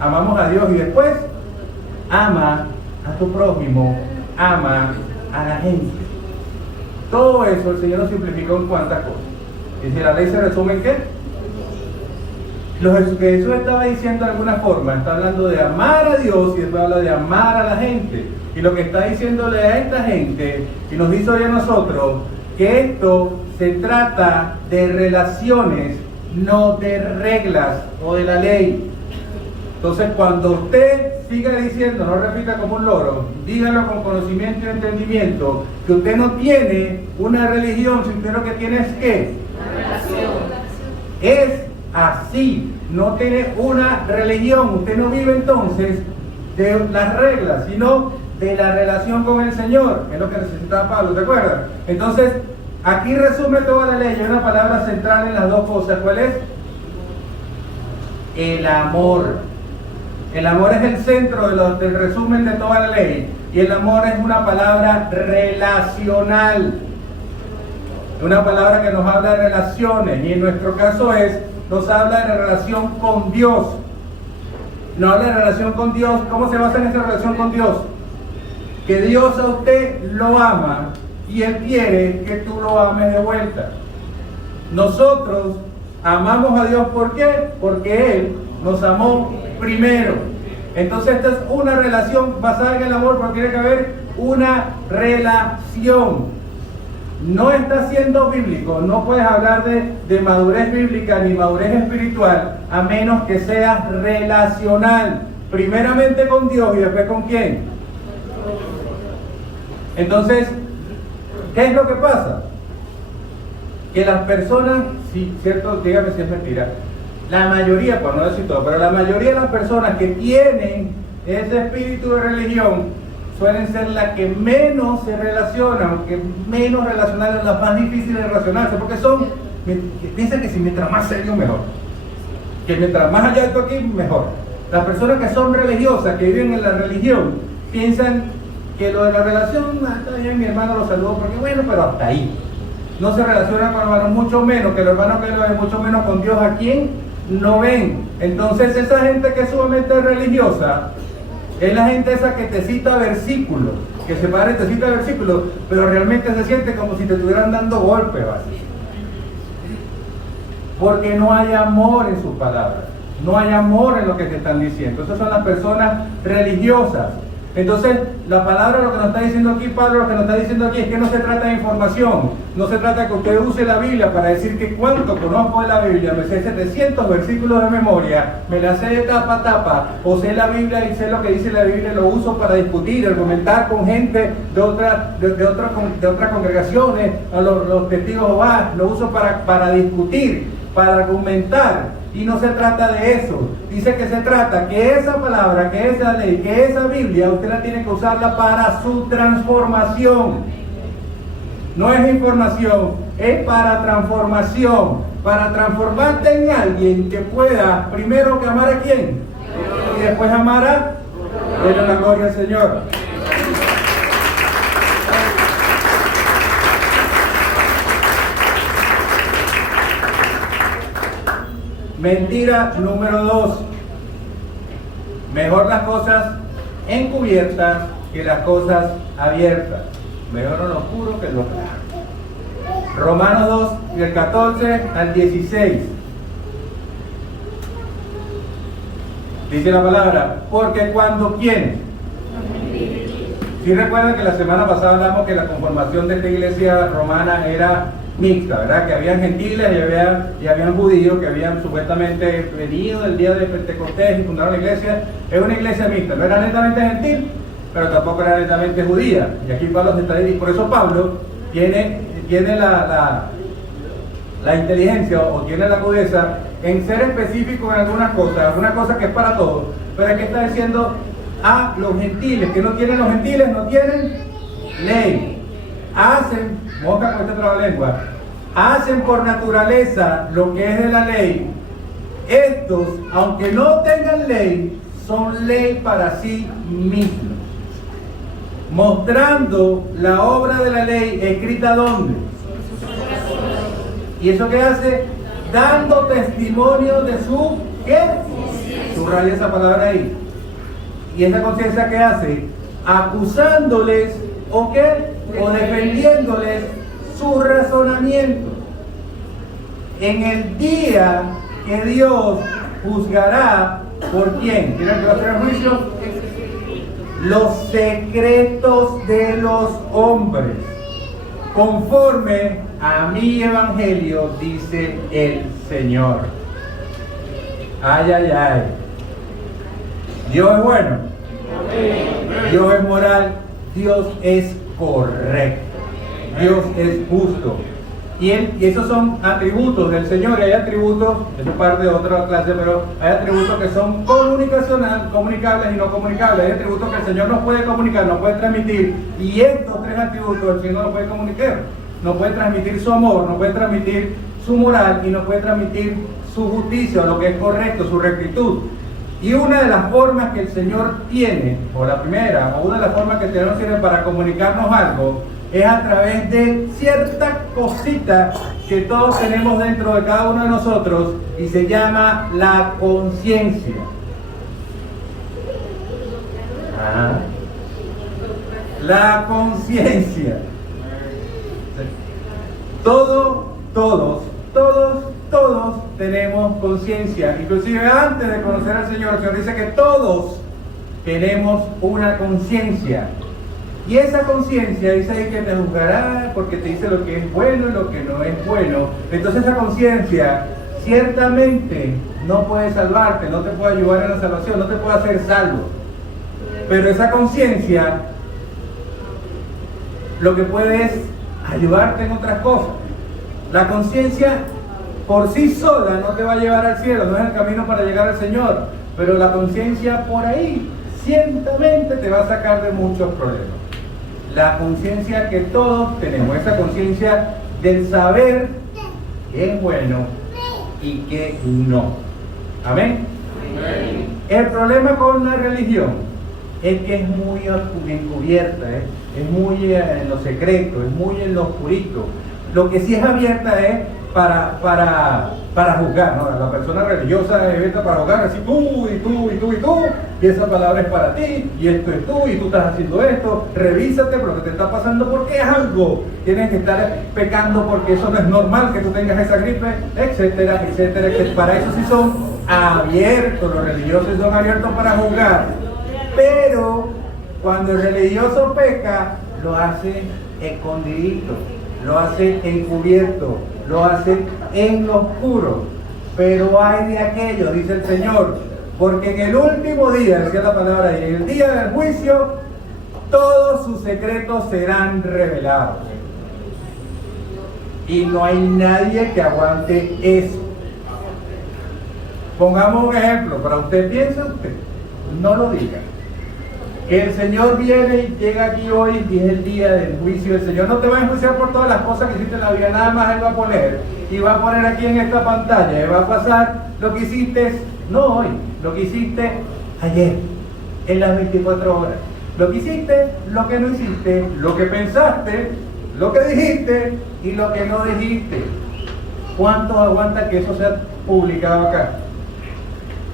amamos a Dios, y después, ama a tu prójimo, ama a la gente. Todo eso el Señor nos simplificó en cuántas cosas. Y si la ley se resume en qué, lo que Jesús estaba diciendo de alguna forma, está hablando de amar a Dios y después habla de amar a la gente. Y lo que está diciéndole a esta gente, y nos dice hoy a nosotros, que esto se trata de relaciones, no de reglas o de la ley. Entonces, cuando usted siga diciendo, no repita como un loro, dígalo con conocimiento y entendimiento, que usted no tiene una religión, sino que lo que tiene es ¿qué? Una relación. Es así, no tiene una religión, usted no vive entonces de las reglas, sino de la relación con el Señor, que es lo que necesitaba Pablo, ¿te acuerdas? Entonces, aquí resume toda la ley, hay una palabra central en las dos cosas, ¿cuál es? El amor. El amor es el centro del resumen de toda la ley, y el amor es una palabra relacional, una palabra que nos habla de relaciones, y en nuestro caso nos habla de relación con Dios. Nos habla de relación con Dios. ¿Cómo se basa en esa relación con Dios? Que Dios a usted lo ama y Él quiere que tú lo ames de vuelta. Nosotros amamos a Dios, ¿por qué? Porque Él nos amó primero. Entonces esta es una relación basada en el amor, porque tiene que haber una relación. No está siendo bíblico, no puedes hablar de madurez bíblica ni madurez espiritual a menos que seas relacional, primeramente con Dios y después con quién. Entonces, ¿qué es lo que pasa? Que las personas, sí, cierto, dígame si es mentira, la mayoría, por no decir todo, pero la mayoría de las personas que tienen ese espíritu de religión suelen ser las que menos se relacionan, que menos relacionadas, las más difíciles de relacionarse, porque dicen que si mientras más serio mejor, que mientras más allá de esto aquí mejor. Las personas que son religiosas, que viven en la religión, piensan que lo de la relación, está bien, mi hermano lo saludó porque bueno, pero hasta ahí. No se relaciona con hermanos, mucho menos, que los hermanos que lo ven, mucho menos con Dios, a quien no ven. Entonces esa gente que es sumamente religiosa, es la gente esa que te cita versículos, que se para y te cita versículos, pero realmente se siente como si te estuvieran dando golpes, así. Porque no hay amor en sus palabras, no hay amor en lo que te están diciendo. Esas son las personas religiosas. Entonces, la palabra, lo que nos está diciendo aquí Pablo, lo que nos está diciendo aquí es que no se trata de información, no se trata de que usted use la Biblia para decir que cuánto conozco de la Biblia, me sé 700 versículos de memoria, me la sé de tapa a tapa, o sé la Biblia y sé lo que dice la Biblia, lo uso para discutir, argumentar con gente de otras congregaciones, a los testigos de Jehová, lo uso para discutir, para argumentar. Y no se trata de eso. Dice que se trata que esa palabra, que esa ley, que esa Biblia, usted la tiene que usarla para su transformación. No es información, es para transformación. Para transformarte en alguien que pueda, primero que amar a quién, y después amar a, denle la gloria al Señor. Mentira número 2. Mejor las cosas encubiertas que las cosas abiertas. Mejor en lo oscuro que en lo claro. Romanos 2, del 14 al 16. Dice la palabra, porque cuando ¿quién? Si recuerdan que la semana pasada hablamos que la conformación de esta iglesia romana era mixta, ¿verdad? Que habían gentiles y habían judíos que habían supuestamente venido el día de Pentecostés y fundaron la iglesia. Es una iglesia mixta, no era netamente gentil, pero tampoco era netamente judía. Y aquí Pablo se está diciendo, por eso Pablo tiene la inteligencia o tiene la agudeza en ser específico en algunas cosas que es para todos, pero aquí está diciendo a los gentiles, que no tienen los gentiles, no tienen ley. Hacen, moca con esta trabalengua, hacen por naturaleza lo que es de la ley, estos, aunque no tengan ley, son ley para sí mismos, mostrando la obra de la ley escrita ¿dónde? ¿Y eso qué hace? Dando testimonio de su ¿qué? Subraya esa palabra ahí. ¿Y esa conciencia qué hace? Acusándoles o qué? O defendiéndoles su razonamiento. En el día que Dios juzgará, ¿por quién? ¿Quieren que va a hacer el juicio? Los secretos de los hombres, conforme a mi evangelio, dice el Señor. Ay, ay, ay. Dios es bueno. Dios es moral. Dios es correcto. Dios es justo. Y esos son atributos del Señor. Y hay atributos, eso es parte de otra clase, pero hay atributos que son comunicables y no comunicables. Hay atributos que el Señor nos puede comunicar, nos puede transmitir. Y estos tres atributos el Señor nos puede comunicar. Nos puede transmitir su amor, nos puede transmitir su moral y nos puede transmitir su justicia, lo que es correcto, su rectitud. Y una de las formas que el Señor tiene, o la primera, o una de las formas que el Señor tiene para comunicarnos algo, es a través de cierta cosita que todos tenemos dentro de cada uno de nosotros y se llama la conciencia. La conciencia. Todos tenemos conciencia. Inclusive antes de conocer al Señor, el Señor dice que todos tenemos una conciencia. Y esa conciencia dice ahí que te juzgará porque te dice lo que es bueno y lo que no es bueno. Entonces esa conciencia ciertamente no puede salvarte, no te puede ayudar a la salvación, no te puede hacer salvo. Pero esa conciencia lo que puede es ayudarte en otras cosas. La conciencia por sí sola no te va a llevar al cielo, no es el camino para llegar al Señor. Pero la conciencia por ahí ciertamente te va a sacar de muchos problemas. La conciencia que todos tenemos, esa conciencia del saber qué es bueno y qué no. Amén. Amén. El problema con la religión es que es muy encubierta, es muy en lo secreto, es muy en lo oscurito. Lo que sí es abierta es para juzgar, ¿no? La persona religiosa es abierta para juzgar, así tú, y esa palabra es para ti, y esto es tú, y tú estás haciendo esto, revísate por lo que te está pasando, porque es algo, tienes que estar pecando porque eso no es normal que tú tengas esa gripe, etcétera, etcétera, etcétera. Para eso sí son abiertos, los religiosos son abiertos para juzgar, pero cuando el religioso peca, lo hace escondidito, lo hace encubierto, lo hace en lo oscuro. Pero hay de aquello, dice el Señor, porque en el último día, decía la palabra ahí, en el día del juicio, todos sus secretos serán revelados. Y no hay nadie que aguante eso. Pongamos un ejemplo, para usted, piensa usted, no lo diga. El Señor viene y llega aquí hoy y es el día del juicio. El Señor no te va a enjuiciar por todas las cosas que hiciste en la vida, nada más Él va a poner. Y va a poner aquí en esta pantalla, y va a pasar lo que hiciste, no hoy, lo que hiciste ayer, en las 24 horas. Lo que hiciste, lo que no hiciste, lo que pensaste, lo que dijiste y lo que no dijiste. ¿Cuántos aguantan que eso sea publicado acá?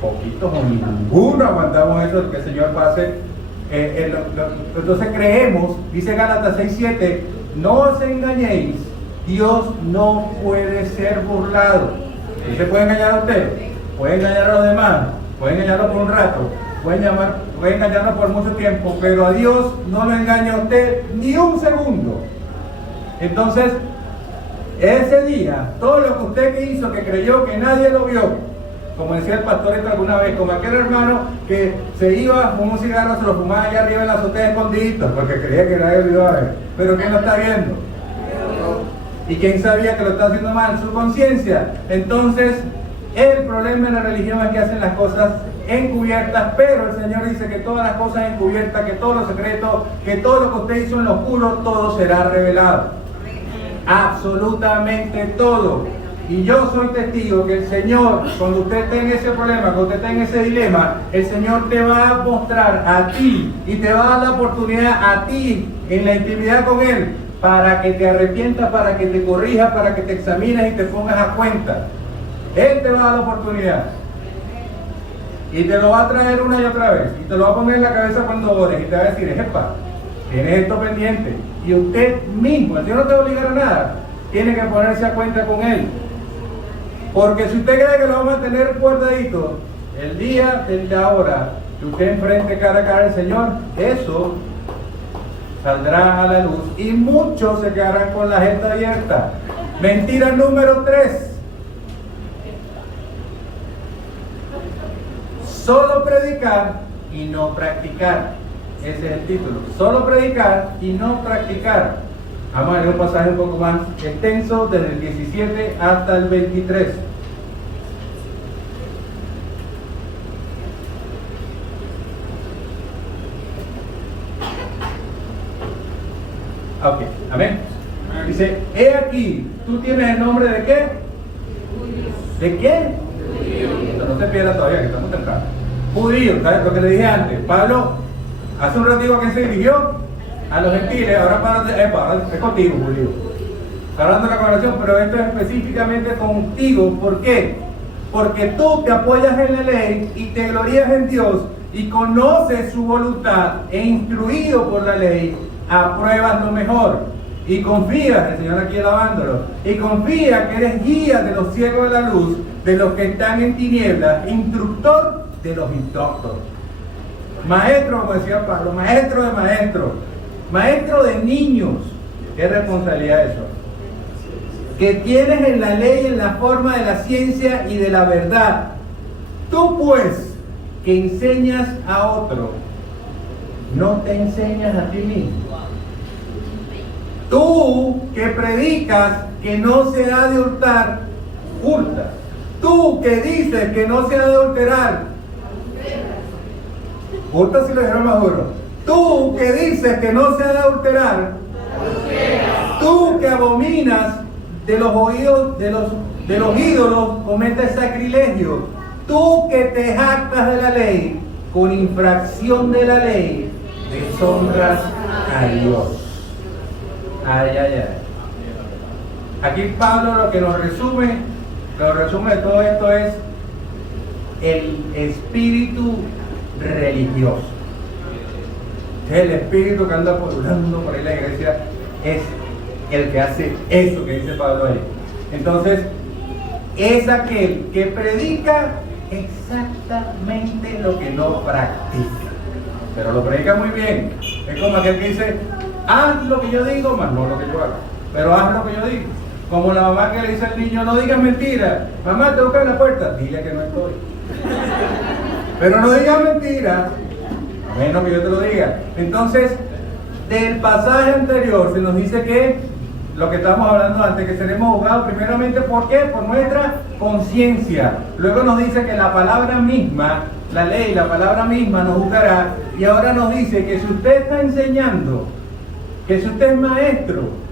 Poquitos o ninguno aguantamos eso, que el Señor pase. Entonces creemos, dice Gálatas 6:7, no os engañéis, Dios no puede ser burlado. ¿Y se puede engañar a usted? Puede engañar a los demás, puede engañarlo por un rato, puede engañarlo por mucho tiempo, pero a Dios no lo engaña a usted ni un segundo. Entonces, ese día, todo lo que usted hizo, que creyó que nadie lo vio, como decía el pastor esto alguna vez, como aquel hermano que se iba, fumó un cigarro, se lo fumaba allá arriba en la azotea escondidito, porque creía que nadie lo iba a ver. Pero ¿quién lo está viendo? ¿Y quién sabía que lo está haciendo mal? Su conciencia. Entonces, el problema de la religión es que hacen las cosas encubiertas, pero el Señor dice que todas las cosas encubiertas, que todos los secretos, que todo lo que usted hizo en lo oscuro, todo será revelado. absolutamente todo. Y yo soy testigo que el Señor, cuando usted esté en ese problema, cuando usted esté en ese dilema, el Señor te va a mostrar a ti y te va a dar la oportunidad a ti en la intimidad con Él para que te arrepientas, para que te corrijas, para que te examines y te pongas a cuenta. Él te va a dar la oportunidad. Y te lo va a traer una y otra vez. Y te lo va a poner en la cabeza cuando ores. Y te va a decir, epa, tienes esto pendiente. Y usted mismo, el Señor no te va a obligar a nada, tiene que ponerse a cuenta con Él. Porque si usted cree que lo va a mantener guardadito, el día de la hora que usted enfrente cara a cara al Señor, eso saldrá a la luz. Y muchos se quedarán con la jeta abierta. Mentira número 3. Solo predicar y no practicar. Ese es el título. Solo predicar y no practicar. Vamos a leer un pasaje un poco más extenso, desde el 17 hasta el 23. Ok, amén. Dice, he aquí, ¿tú tienes el nombre de qué? ¿De qué? No se pierda todavía, que estamos temprano. Judío, ¿sabes lo que le dije antes? Pablo, hace un ratito a quién se dirigió, a los gentiles, ahora es contigo, judío. Está hablando de la congregación, pero esto es específicamente contigo. ¿Por qué? Porque tú te apoyas en la ley y te glorías en Dios y conoces su voluntad e instruido por la ley, apruebas lo mejor y confías, el Señor aquí alabándolo, y confía que eres guía de los ciegos de la luz, de los que están en tinieblas, instructor de los indoctos. Maestro, como decía Pablo, maestro de maestros, maestro de niños. ¿Qué responsabilidad eso? Que tienes en la ley, en la forma de la ciencia y de la verdad. Tú pues, que enseñas a otro, ¿no te enseñas a ti mismo? Tú que predicas que no se ha de hurtar, hurtas. Tú que dices que no se ha de adulterar, hurtas si lo dijeron más duro. Tú que dices que no se ha de adulterar, tú que abominas de los oídos de los ídolos, cometes sacrilegio. Tú que te jactas de la ley, con infracción de la ley, deshonras a Dios. Ay, ay, ay. Aquí Pablo lo que nos resume de todo esto es el espíritu religioso. El espíritu que anda pululando por ahí la iglesia es el que hace eso que dice Pablo ahí. Entonces, es aquel que predica exactamente lo que no practica, pero lo predica muy bien. Es como aquel que dice, haz lo que yo digo, más no lo que yo hago, pero haz lo que yo digo. Como la mamá que le dice al niño, no digas mentiras. Mamá, te busca en la puerta, dile que no estoy. Pero no digas mentiras, a menos que yo te lo diga. Entonces, del pasaje anterior se nos dice que, lo que estábamos hablando antes, que seremos juzgados primeramente, ¿por qué? Por nuestra conciencia. Luego nos dice que la palabra misma, la ley, la palabra misma nos juzgará. Y ahora nos dice que si usted está enseñando, que si usted es maestro,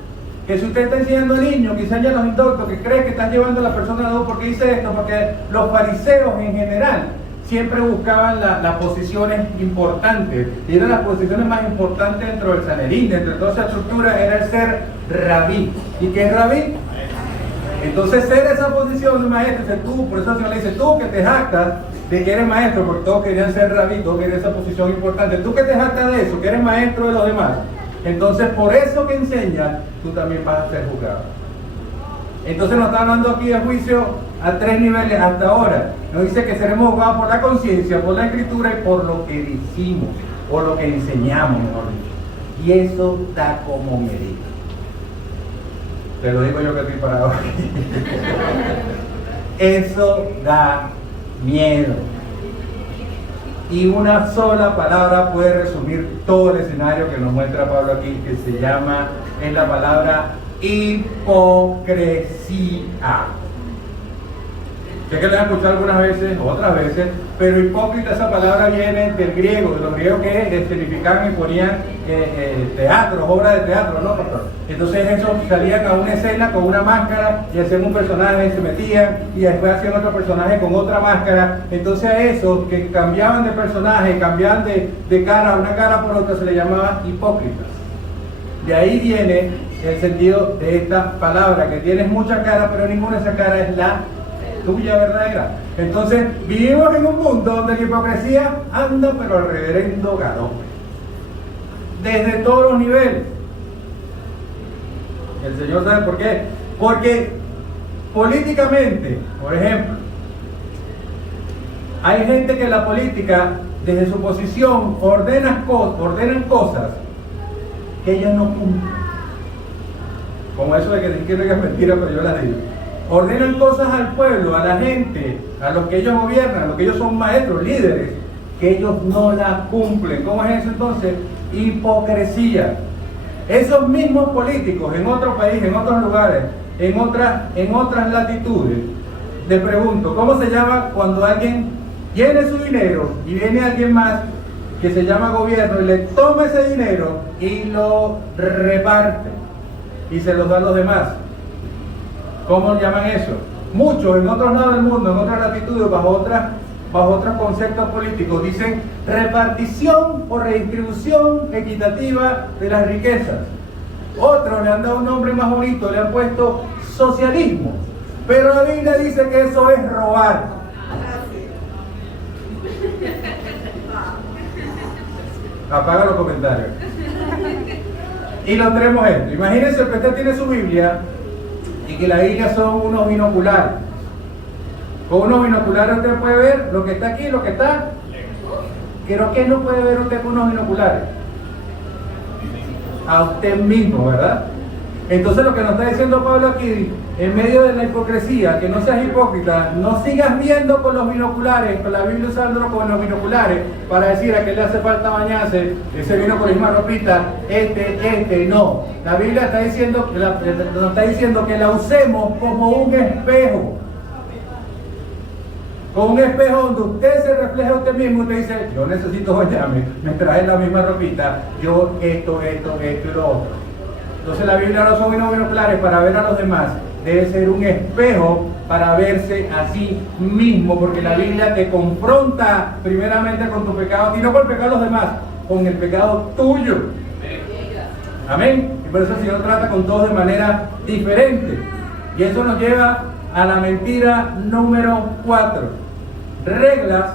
que si usted está enseñando a niños, que enseña a los indoctos, que cree que están llevando a la persona a la luz, ¿por qué dice esto? Porque los fariseos en general siempre buscaban las posiciones importantes, y eran las posiciones más importantes dentro del Sanedrín, dentro de toda esa estructura, era el ser rabí. ¿Y qué es rabí? Entonces ser esa posición de maestro, tú, por eso el Señor le dice, tú que te jactas de que eres maestro, porque todos querían ser rabí, todos querían esa posición importante, tú que te jactas de eso, que eres maestro de los demás, entonces por eso que enseñas, tú también vas a ser juzgado. Entonces nos está hablando aquí de juicio a 3 niveles hasta ahora. Nos dice que seremos juzgados por la conciencia, por la escritura y por lo que decimos, por lo que enseñamos, mejor dicho. Y eso da como medida. Te lo digo yo que estoy parado aquí. Eso da miedo. Y una sola palabra puede resumir todo el escenario que nos muestra Pablo aquí, que se llama, es la palabra hipocresía. Sé que lo han escuchado algunas veces, otras veces, pero hipócrita, esa palabra viene del griego, de los griegos que significaban y ponían teatro, obras de teatro, ¿no, pastor? Entonces eso salían a una escena con una máscara y hacían un personaje, se metían y después hacían otro personaje con otra máscara. Entonces a esos que cambiaban de personaje, cambiaban de cara, una cara por otra, se le llamaba hipócritas. De ahí viene el sentido de esta palabra, que tienes mucha cara, pero ninguna de esas caras es la tuya verdadera. Entonces vivimos en un mundo donde la hipocresía anda pero al reverendo galope, desde todos los niveles. El Señor sabe por qué. Porque políticamente, por ejemplo, hay gente que en la política, desde su posición, ordenan cosas que ellos no cumplen. Como eso de que te quieren que es mentira, pero yo las digo. Ordenan cosas al pueblo, a la gente, a los que ellos gobiernan, a los que ellos son maestros, líderes, que ellos no la cumplen. ¿Cómo es eso entonces? Hipocresía. Esos mismos políticos en otro país, en otros lugares, en otras latitudes, les pregunto, ¿cómo se llama cuando alguien tiene su dinero y viene alguien más que se llama gobierno y le toma ese dinero y lo reparte y se los da a los demás? ¿Cómo llaman eso? Muchos en otros lados del mundo, en otras latitudes, bajo otros conceptos políticos, dicen repartición o redistribución equitativa de las riquezas. Otros le han dado un nombre más bonito, le han puesto socialismo. Pero la Biblia dice que eso es robar. Apaga los comentarios. Y lo tenemos esto. Imagínense que usted tiene su Biblia y que la Biblia son unos binoculares. Con unos binoculares usted puede ver lo que está aquí y lo que está. Pero ¿qué no puede ver usted con unos binoculares? A usted mismo, ¿verdad? Entonces lo que nos está diciendo Pablo aquí, en medio de la hipocresía, que no seas hipócrita, no sigas viendo con los binoculares, con la Biblia usándolo con los binoculares, para decir a que le hace falta bañarse, ese vino con la misma ropita, no. La Biblia está diciendo, nos está diciendo que la usemos como un espejo. Con un espejo donde usted se refleja a usted mismo y usted dice, yo necesito bañarme, me trae la misma ropita, yo esto y lo otro. Entonces la Biblia no son binoculares para ver a los demás, debe ser un espejo para verse a sí mismo, porque la Biblia te confronta primeramente con tu pecado, y no con el pecado de los demás, con el pecado tuyo. Amén. Y por eso el Señor trata con todos de manera diferente. Y eso nos lleva a la mentira número 4. Reglas,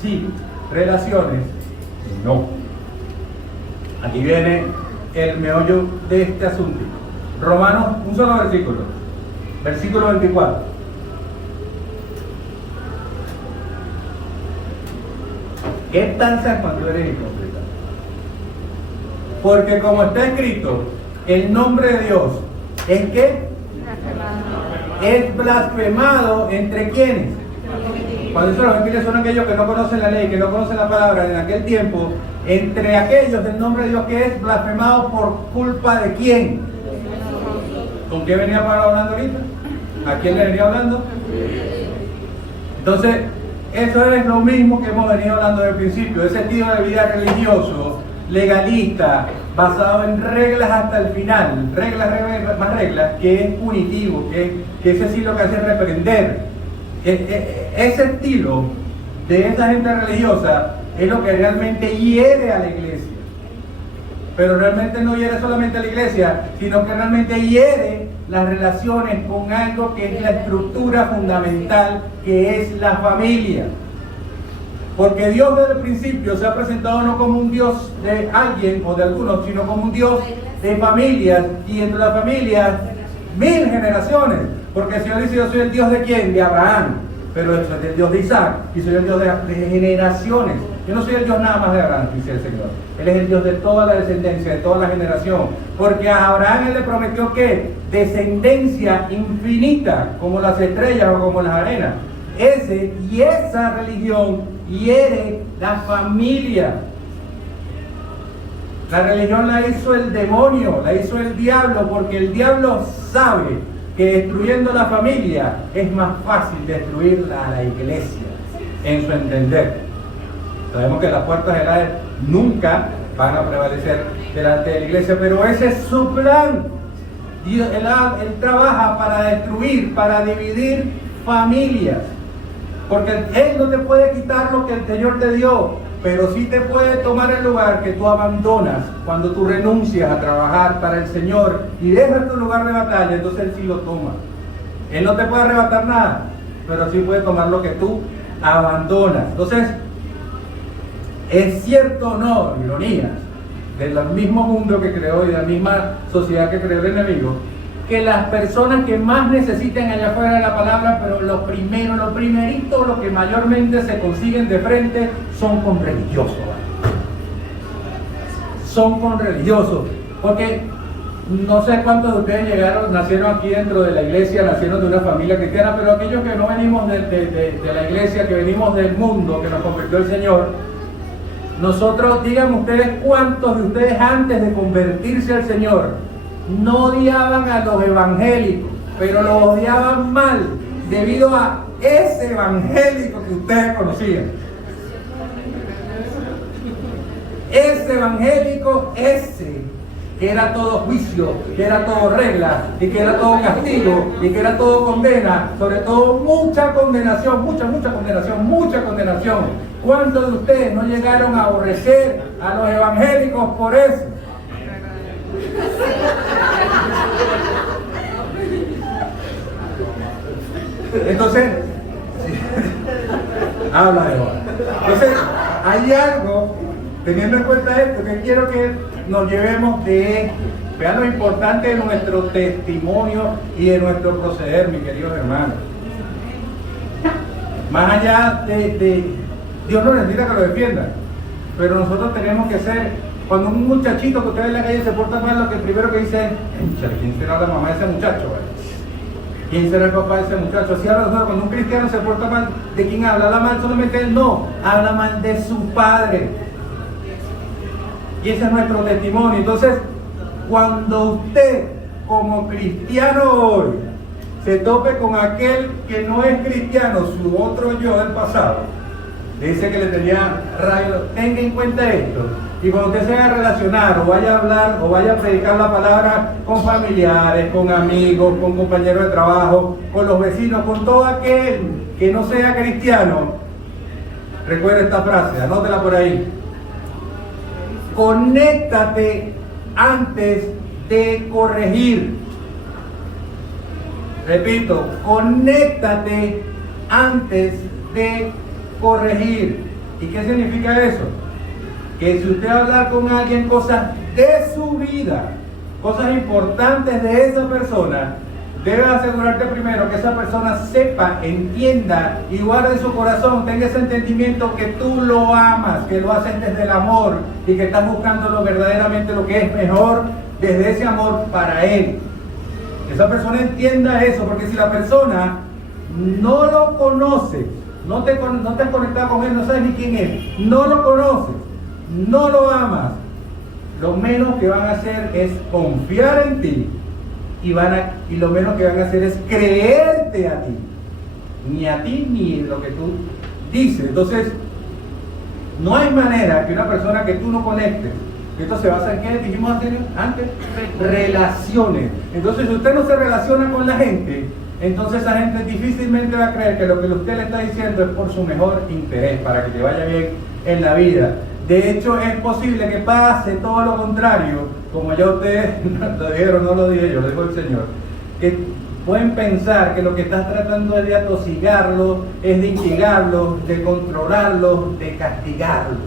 sí. Relaciones, no. Aquí viene el meollo de este asunto. Romanos, un solo versículo. Versículo 24. ¿Qué tal seas cuando eres hipócrita? Porque como está escrito, el nombre de Dios es que es blasfemado entre quienes. Cuando dicen los gentiles son aquellos que no conocen la ley, que no conocen la palabra en aquel tiempo, entre aquellos del nombre de Dios que es blasfemado por culpa de quién. ¿Con qué venía Pablo hablando ahorita? ¿A quién le venía hablando? Entonces, eso es lo mismo que hemos venido hablando desde el principio, ese estilo de vida religioso, legalista, basado en reglas hasta el final, reglas, más reglas, que es punitivo, que ese sí lo que hace es reprender. Ese estilo de esa gente religiosa es lo que realmente hiere a la iglesia. Pero realmente no hiere solamente a la iglesia, sino que realmente hiere las relaciones con algo que es la estructura fundamental, que es la familia. Porque Dios desde el principio se ha presentado no como un Dios de alguien o de algunos, sino como un Dios de familias, y entre las familias 1000 generaciones. Porque el Señor dice, yo soy el Dios de ¿quién? De Abraham, pero yo soy el Dios de Isaac, y soy el Dios de generaciones. Yo no soy el Dios nada más de Abraham, dice el Señor. Él es el Dios de toda la descendencia, de toda la generación. Porque a Abraham Él le prometió que descendencia infinita, como las estrellas o como las arenas. Esa religión hiere la familia. La religión la hizo el demonio, la hizo el diablo, porque el diablo sabe que destruyendo la familia es más fácil destruir a la iglesia, en su entender. Sabemos que las puertas del Hades nunca van a prevalecer delante de la iglesia, pero ese es su plan. Dios, él trabaja para destruir, para dividir familias, porque Él no te puede quitar lo que el Señor te dio, pero sí te puede tomar el lugar que tú abandonas cuando tú renuncias a trabajar para el Señor y dejas tu lugar de batalla. Entonces Él sí lo toma. Él no te puede arrebatar nada, pero sí puede tomar lo que tú abandonas. Entonces, es cierto o no, ironías, del mismo mundo que creó y de la misma sociedad que creó el enemigo, que las personas que más necesiten allá afuera de la palabra, pero lo primerito, lo que mayormente se consiguen de frente, son con religiosos. ¿Vale? Son con religiosos. Porque no sé cuántos de ustedes nacieron aquí dentro de la iglesia, nacieron de una familia cristiana, pero aquellos que no venimos de la iglesia, que venimos del mundo, que nos convirtió el Señor, nosotros, díganme ustedes cuántos de ustedes antes de convertirse al Señor no odiaban a los evangélicos, pero los odiaban mal debido a ese evangélico que ustedes conocían. Ese evangélico, que era todo juicio, que era todo regla, y que era todo castigo, y que era todo condena, sobre todo mucha condenación, mucha condenación. ¿Cuántos de ustedes no llegaron a aborrecer a los evangélicos por eso? Entonces, habla de ahora. Entonces, hay algo, teniendo en cuenta esto, que quiero que nos llevemos de esto. Vean lo importante de nuestro testimonio y de nuestro proceder, mis queridos hermanos. Más allá de Dios no necesita que lo defiendan, pero nosotros tenemos que ser, cuando un muchachito que usted ve en la calle se porta mal, lo que primero que dice es, ¿quién será la mamá de ese muchacho? ¿Quién será el papá de ese muchacho? Así habla nosotros, cuando un cristiano se porta mal, ¿de quién habla? ¿Habla mal solamente él? No, habla mal de su padre. Y ese es nuestro testimonio. Entonces, cuando usted, como cristiano hoy, se tope con aquel que no es cristiano, su otro yo del pasado, dice que le tenía rayo, tenga en cuenta esto. Y cuando usted se vaya a relacionar, o vaya a hablar, o vaya a predicar la palabra con familiares, con amigos, con compañeros de trabajo, con los vecinos, con todo aquel que no sea cristiano, recuerde esta frase, anótela por ahí. Conéctate antes de corregir. Repito, conéctate antes de corregir. ¿Y qué significa eso? Que si usted va a hablar con alguien cosas de su vida, cosas importantes de esa persona, debe asegurarte primero que esa persona sepa, entienda y guarde en su corazón, tenga ese entendimiento que tú lo amas, que lo haces desde el amor y que estás buscando verdaderamente lo que es mejor desde ese amor para él. Que esa persona entienda eso, porque si la persona no lo conoce, no te has conectado con él, no sabes ni quién es, no lo conoces, no lo amas, lo menos que van a hacer es confiar en ti y lo menos que van a hacer es creerte a ti, ni en lo que tú dices. Entonces, no hay manera que una persona que tú no conectes, esto se basa en ¿qué dijimos antes? Relaciones. Entonces, si usted no se relaciona con la gente, entonces esa gente difícilmente va a creer que lo que usted le está diciendo es por su mejor interés, para que te vaya bien en la vida. De hecho, es posible que pase todo lo contrario, como ya ustedes lo dijeron, no lo dije yo, lo dijo el Señor, que pueden pensar que lo que estás tratando es de atosigarlo, es de instigarlo, de controlarlo, de castigarlo.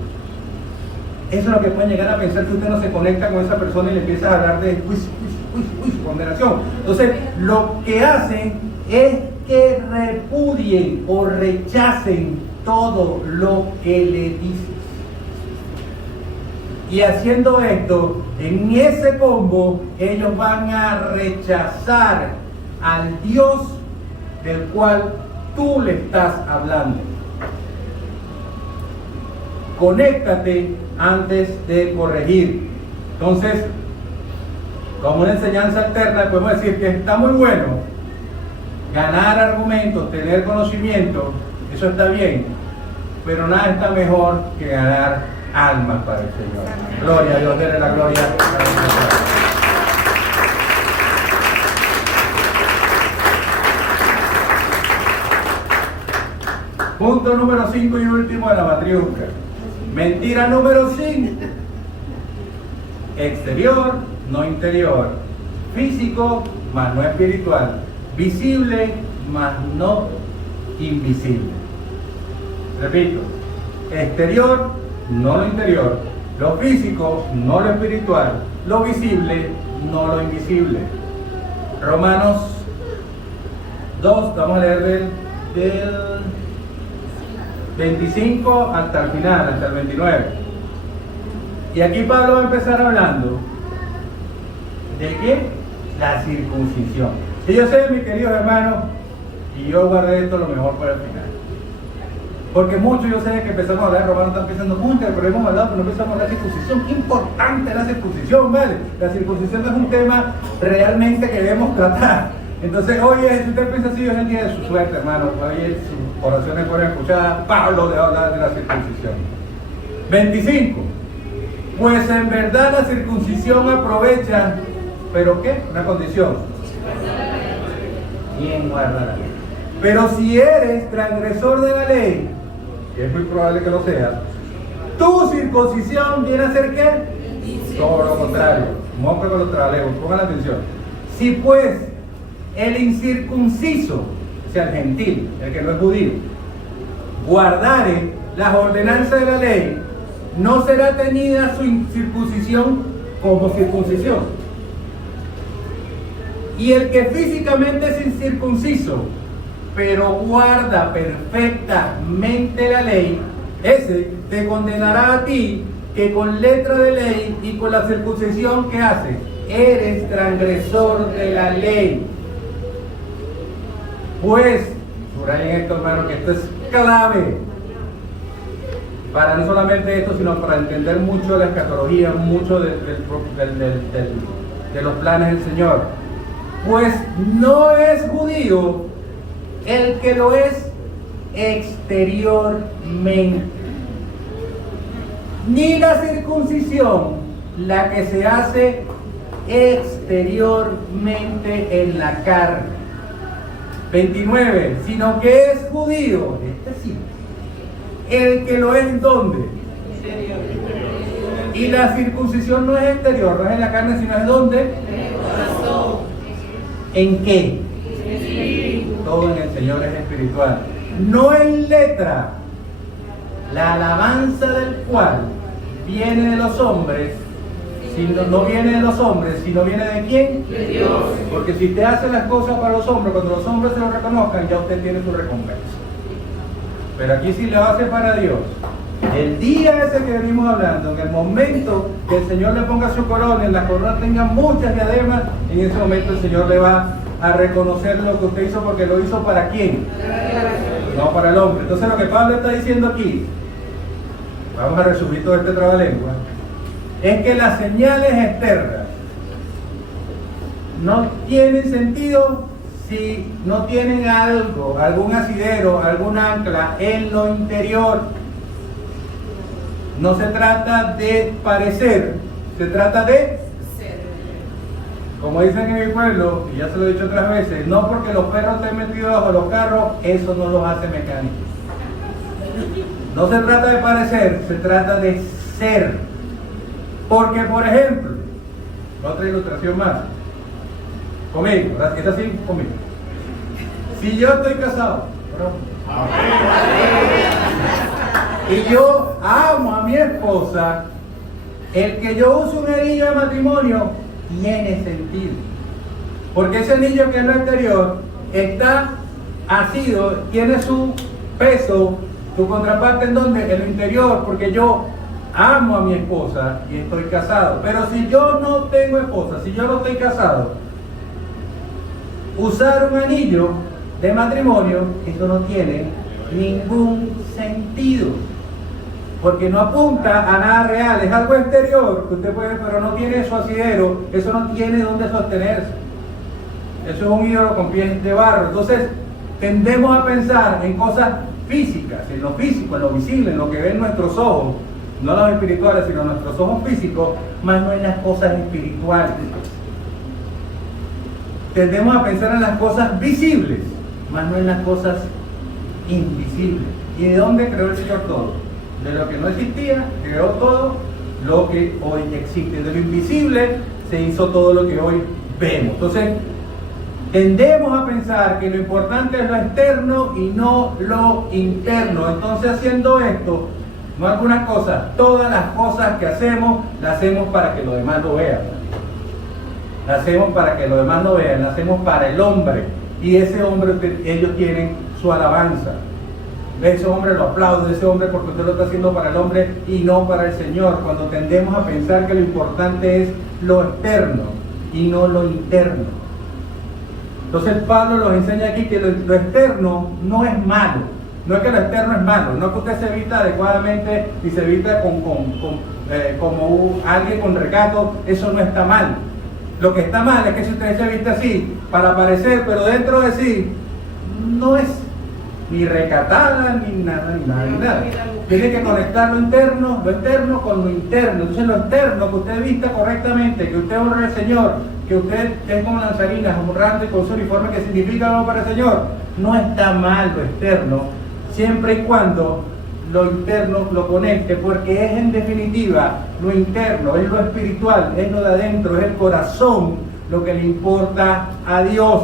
Eso es lo que pueden llegar a pensar si usted no se conecta con esa persona y le empieza a hablar de juicio, condenación. Entonces, lo que hacen es que repudien o rechacen todo lo que le dices. Y haciendo esto, en ese combo, ellos van a rechazar al Dios del cual tú le estás hablando. Conéctate antes de corregir. Entonces, como una enseñanza alterna, podemos decir que está muy bueno ganar argumentos, tener conocimiento, eso está bien, pero nada está mejor que ganar almas para el Señor. Gloria a Dios, denle la gloria a Dios. Punto número 5 y último de la matriusca. Mentira número 5. Exterior, no interior. Físico, más no espiritual. Visible, más no invisible. Repito, exterior, no lo interior. Lo físico, no lo espiritual. Lo visible, no lo invisible. Romanos 2, vamos a leer del 25 hasta el final, hasta el 29. Y aquí Pablo va a empezar hablando ¿de qué? La circuncisión. Y yo sé, mis queridos hermanos, y yo guardé esto lo mejor para el final. Porque muchos, yo sé que empezamos a hablar de Romanos, están pensando, pero hemos hablado, pero no empezamos a hablar de circuncisión. Qué importante es la circuncisión, ¿vale? La circuncisión es un tema realmente que debemos tratar. Entonces, oye, si usted piensa así, hoy es el día de su suerte, hermano. Oye, sus oraciones fueron escuchadas. Pablo de hablar de la circuncisión. 25. Pues en verdad la circuncisión aprovecha, ¿pero qué? Una condición. ¿Quién guarda la ley? Pero si eres transgresor de la ley, que es muy probable que lo seas, tu circuncisión viene a ser ¿qué? Todo lo contrario. Moca con los trabajos, pongan atención. Si pues el incircunciso, o sea, el gentil, el que no es judío, guardare las ordenanzas de la ley, no será tenida su incircuncisión como circuncisión. Y el que físicamente es incircunciso, pero guarda perfectamente la ley, ese te condenará a ti, que con letra de ley y con la circuncisión que hace, eres transgresor de la ley. Pues, subrayen esto, hermano, que esto es clave para no solamente esto, sino para entender mucho de la escatología, mucho de los planes del Señor. Pues no es judío el que lo es exteriormente, ni la circuncisión la que se hace exteriormente en la carne. 29, sino que es judío, este sí, el que lo es ¿dónde? Interior. Y la circuncisión no es exterior, no es en la carne, sino es ¿dónde? En el corazón. ¿En qué? Espíritu. Todo en el Señor es espiritual, no en letra, la alabanza del cual viene de los hombres. Si no viene de los hombres, sino viene de quién? De Dios. Porque si usted hace las cosas para los hombres, cuando los hombres se lo reconozcan, ya usted tiene su recompensa. Pero aquí si lo hace para Dios, el día ese que venimos hablando, en el momento que el Señor le ponga su corona, en la corona tenga muchas diademas, en ese momento el Señor le va a reconocer lo que usted hizo, porque lo hizo ¿para quién? No para el hombre. Entonces lo que Pablo está diciendo aquí, vamos a resumir todo este trabalengua, es que las señales externas no tienen sentido si no tienen algo, algún asidero, algún ancla en lo interior. No se trata de parecer, se trata de ser. Como dicen en mi pueblo, y ya se lo he dicho otras veces, no porque los perros estén metidos bajo los carros, eso no los hace mecánicos. No se trata de parecer, se trata de ser. Porque, por ejemplo, otra ilustración más. Conmigo, ¿es así? Conmigo. Si yo estoy casado, y yo amo a mi esposa, el que yo use un anillo de matrimonio tiene sentido. Porque ese anillo que es lo exterior está asido, tiene su peso, su contraparte en donde, en lo interior, porque yo amo a mi esposa y estoy casado. Pero si yo no tengo esposa, si yo no estoy casado, usar un anillo de matrimonio, eso no tiene ningún sentido, porque no apunta a nada real, es algo exterior que usted puede, pero no tiene su asidero, eso no tiene dónde sostenerse. Eso es un ídolo con pies de barro. Entonces, tendemos a pensar en cosas físicas, en lo físico, en lo visible, en lo que ven nuestros ojos, no los espirituales, sino nuestros ojos físicos, más no en las cosas espirituales. Tendemos a pensar en las cosas visibles, más no en las cosas invisibles. ¿Y de dónde creó el Señor todo? De lo que no existía, creó todo lo que hoy existe. De lo invisible se hizo todo lo que hoy vemos. Entonces, tendemos a pensar que lo importante es lo externo y no lo interno. Entonces, haciendo esto, no algunas cosas, todas las cosas que hacemos, las hacemos para que los demás lo vean. Las hacemos para que los demás lo vean, las hacemos para el hombre. Y ese hombre, ellos tienen su alabanza. Ese hombre lo aplaude, ese hombre porque usted lo está haciendo para el hombre y no para el Señor. Cuando tendemos a pensar que lo importante es lo externo y no lo interno. Entonces Pablo nos enseña aquí que lo externo no es malo. No es que lo externo es malo, no es que usted se vista adecuadamente y se vista como alguien con recato, eso no está mal. Lo que está mal es que si usted se viste así para parecer, pero dentro de sí no es ni recatada, ni nada. Tiene que conectar lo externo con lo interno. Entonces lo externo, que usted vista correctamente, que usted honre al Señor, que usted es como danzarina, honrante con su uniforme que significa algo para el Señor, no está mal lo externo, siempre y cuando lo interno lo conecte, porque es en definitiva lo interno, es lo espiritual, es lo de adentro, es el corazón lo que le importa a Dios.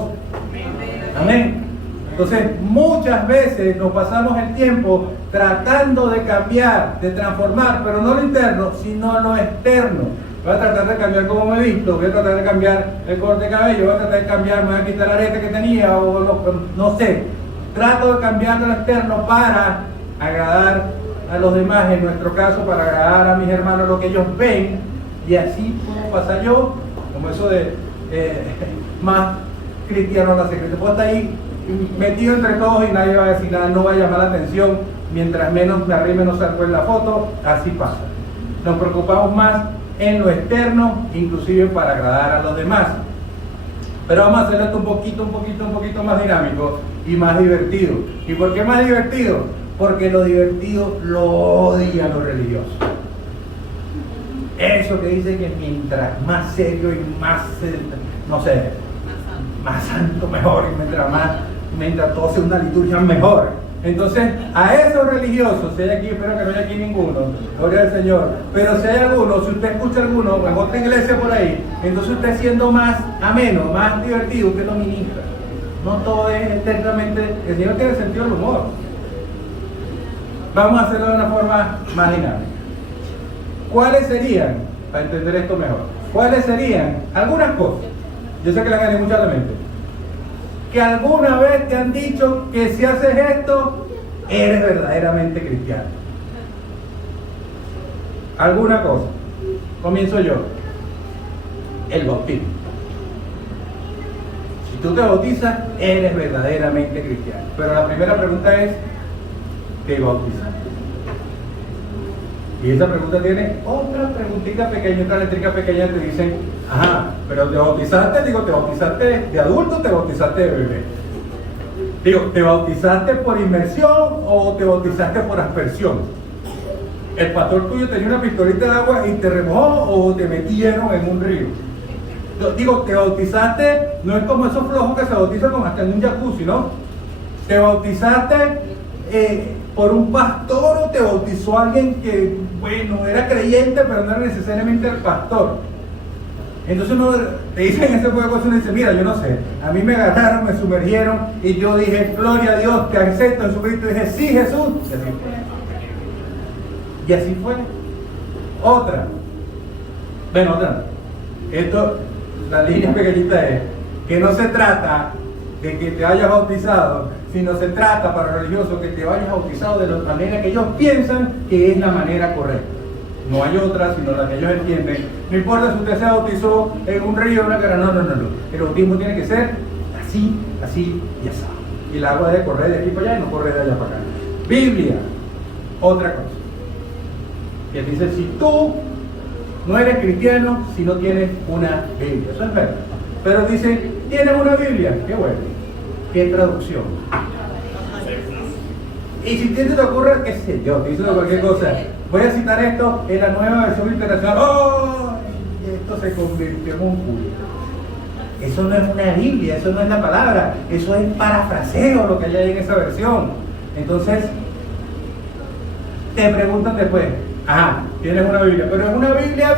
Amén. Entonces, muchas veces nos pasamos el tiempo tratando de cambiar, de transformar, pero no lo interno, sino lo externo. Voy a tratar de cambiar cómo me he visto, voy a tratar de cambiar el corte de cabello, voy a tratar de cambiar, me voy a quitar la arete que tenía, no sé. Trato de cambiar lo externo para agradar a los demás, en nuestro caso, para agradar a mis hermanos, lo que ellos ven, y así puedo pasar yo, como eso de más cristiano la secreta. Puedo estar ahí metido entre todos y nadie va a decir nada, no va a llamar la atención, mientras menos me arrime no salgo en la foto, así pasa. Nos preocupamos más en lo externo, inclusive para agradar a los demás. Pero vamos a hacerlo esto un poquito más dinámico y más divertido. ¿Y por qué más divertido? Porque lo divertido lo odia a los religiosos. Eso que dice que mientras más serio y más, no sé, más santo mejor, y mientras todo sea una liturgia mejor. Entonces, a esos religiosos, si hay aquí, espero que no haya aquí ninguno, gloria al Señor, pero si hay alguno, si usted escucha alguno en otra iglesia por ahí, entonces usted siendo más ameno, más divertido, usted lo ministra. No todo es eternamente, el Señor tiene sentido del humor. Vamos a hacerlo de una forma más dinámica. ¿Cuáles serían, para entender esto mejor, cuáles serían algunas cosas? Yo sé que la gané mucho a la mente. Que alguna vez te han dicho que si haces esto, eres verdaderamente cristiano. Alguna cosa. Comienzo yo. El bautismo. Si tú te bautizas, eres verdaderamente cristiano. Pero la primera pregunta es, ¿te bautizaste? Y esa pregunta tiene otra preguntita pequeña, otra letrica pequeña, te dicen, ajá, pero ¿te bautizaste? Digo, ¿te bautizaste de adulto o te bautizaste de bebé? Digo, ¿te bautizaste por inmersión o te bautizaste por aspersión? ¿El pastor tuyo tenía una pistolita de agua y te remojó o te metieron en un río? Digo, ¿te bautizaste? No es como esos flojos que se bautizan con hasta en un jacuzzi, ¿no? ¿Te bautizaste por un pastor o te bautizó alguien que, bueno, era creyente pero no era necesariamente el pastor? Entonces uno te dicen ese tipo de cosas y uno dice, mira, yo no sé, a mí me agarraron, me sumergieron y yo dije, gloria a Dios, te acepto en Jesucristo, y dije, sí, Jesús, y así fue. Otra, esto, la línea pequeñita es que no se trata de que te hayas bautizado, sino se trata para los religiosos que te hayas bautizado de la manera que ellos piensan que es la manera correcta. No hay otra, sino la que ellos entienden. No importa si usted se bautizó en un río o una cara, no. El bautismo tiene que ser así y así. Y el agua debe correr de aquí para allá y no correr de allá para acá. Biblia, otra cosa. Que dice, si tú no eres cristiano, si no tienes una Biblia. Eso es verdad. Pero dice, ¿Tienes una Biblia? Qué bueno. ¿Qué traducción? Y si te ocurre, qué sé yo, te hizo cualquier cosa. Voy a citar esto en la nueva versión internacional. ¡Oh! Y esto se convirtió en un culto. Eso no es una Biblia, eso no es la palabra, eso es parafraseo lo que hay ahí en esa versión. Entonces, te preguntan después, ajá, tienes una Biblia, pero ¿es una Biblia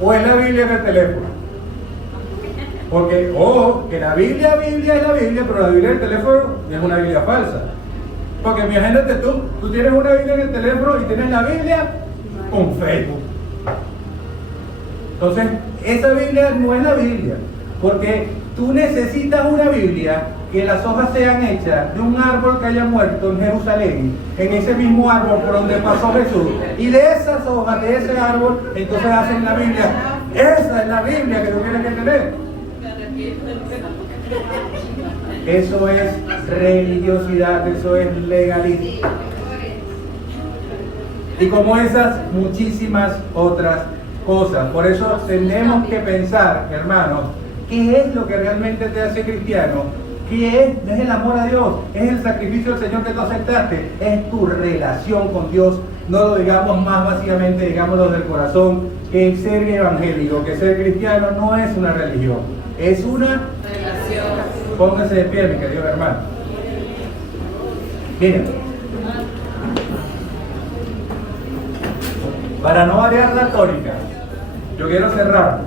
o es la Biblia en el teléfono? Porque, ojo, que la Biblia es la Biblia, pero la Biblia en el teléfono es una Biblia falsa. Porque imagínate tú tienes una Biblia en el teléfono y tienes la Biblia con Facebook. Entonces, esa Biblia no es la Biblia, porque tú necesitas una Biblia que las hojas sean hechas de un árbol que haya muerto en Jerusalén, en ese mismo árbol por donde pasó Jesús, y de esas hojas, de ese árbol, entonces hacen la Biblia. Esa es la Biblia que tú tienes que tener. Eso es religiosidad, eso es legalismo. Y como esas, muchísimas otras cosas. Por eso tenemos que pensar, hermanos, ¿qué es lo que realmente te hace cristiano? ¿Qué es? No es el amor a Dios, es el sacrificio del Señor que tú aceptaste, es tu relación con Dios. No lo digamos más básicamente, digámoslo del corazón, que ser evangélico, que ser cristiano no es una religión, es una relación. Póngase de pie, mi querido hermano. Miren, para no variar la tónica, yo quiero cerrar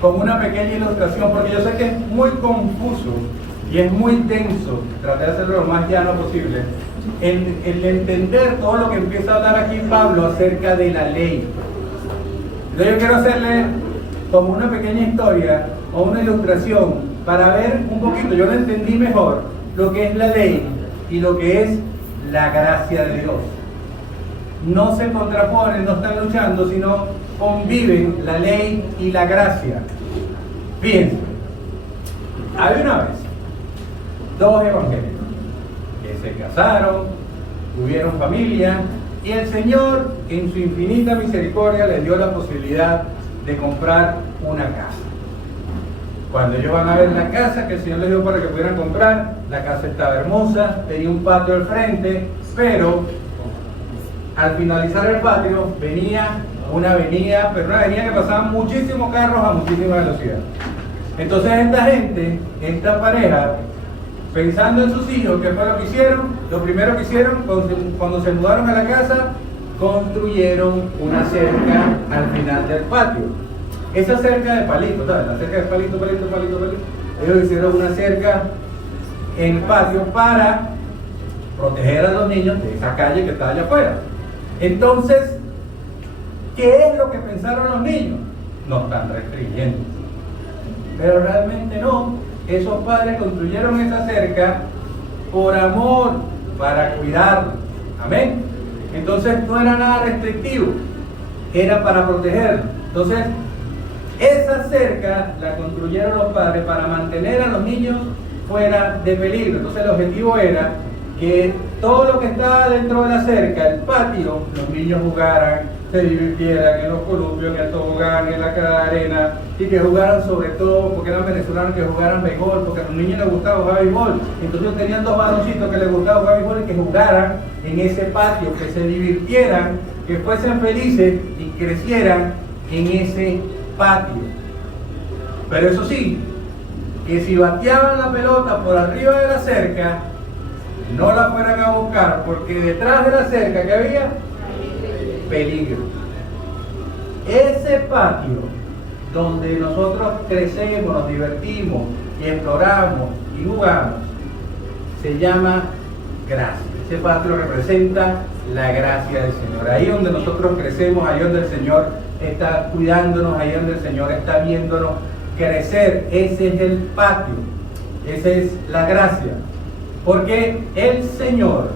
con una pequeña ilustración, porque yo sé que es muy confuso y es muy denso, traté de hacerlo lo más llano posible, el entender todo lo que empieza a hablar aquí Pablo acerca de la ley. Entonces yo quiero hacerle como una pequeña historia o una ilustración para ver un poquito, yo lo entendí mejor, lo que es la ley y lo que es la gracia de Dios. No se contraponen, no están luchando, sino conviven la ley y la gracia. Fíjense, había una vez dos evangélicos que se casaron, tuvieron familia, y el Señor en su infinita misericordia les dio la posibilidad de comprar una casa. Cuando ellos van a ver la casa que el Señor les dio para que pudieran comprar, la casa estaba hermosa, tenía un patio al frente, pero al finalizar el patio venía una avenida, pero una avenida que pasaban muchísimos carros a muchísima velocidad. Entonces esta gente, esta pareja, pensando en sus hijos, ¿qué fue lo que hicieron? Lo primero que hicieron, cuando se mudaron a la casa, construyeron una cerca al final del patio. Esa cerca de palito, ¿sabes? La cerca de palito. Ellos hicieron una cerca en el patio para proteger a los niños de esa calle que está allá afuera. Entonces, ¿qué es lo que pensaron los niños? No están restringiendo. Pero realmente no. Esos padres construyeron esa cerca por amor, para cuidarlos. Amén. Entonces no era nada restrictivo, era para protegerlos. Entonces, esa cerca la construyeron los padres para mantener a los niños fuera de peligro. Entonces el objetivo era que todo lo que estaba dentro de la cerca, el patio, los niños jugaran, se divirtieran en los columpios, en el tobogán, en la arena, y que jugaran sobre todo, porque eran venezolanos, que jugaran béisbol, porque a los niños les gustaba jugar béisbol. Entonces tenían dos varoncitos que les gustaba jugar béisbol y que jugaran en ese patio, que se divirtieran, que fuesen felices y crecieran en ese patio. Pero eso sí, que si bateaban la pelota por arriba de la cerca, no la fueran a buscar, porque detrás de la cerca que había peligro. Ese patio donde nosotros crecemos, nos divertimos y exploramos y jugamos, se llama gracia. Ese patio representa la gracia del Señor. Ahí donde nosotros crecemos, ahí donde el Señor está cuidándonos, ahí donde el Señor está viéndonos crecer. Ese es el patio, esa es la gracia. Porque el Señor,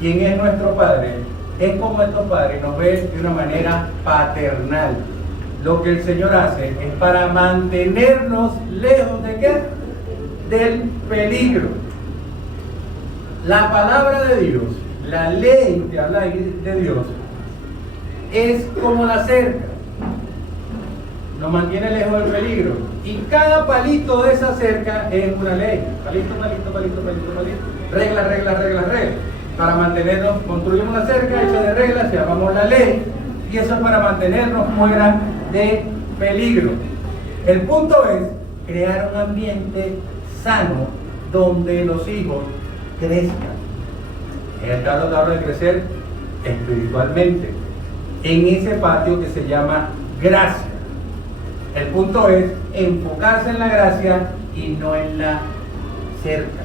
quien es nuestro Padre, es como estos padres nos ve de una manera paternal. Lo que el Señor hace es para mantenernos lejos de ¿qué? Del peligro. La palabra de Dios, la ley que habla de Dios, es como la cerca. nos mantiene lejos del peligro. Y cada palito de esa cerca es una ley. Palito, palito, palito, palito, palito. Reglas, reglas, reglas, reglas. Para mantenernos, construimos una cerca hecha de reglas, llamamos la ley. Y eso es para mantenernos fuera de peligro. El punto es crear un ambiente sano donde los hijos crezcan. Es la hora de crecer espiritualmente en ese patio que se llama gracia. El punto es enfocarse en la gracia y no en la cerca.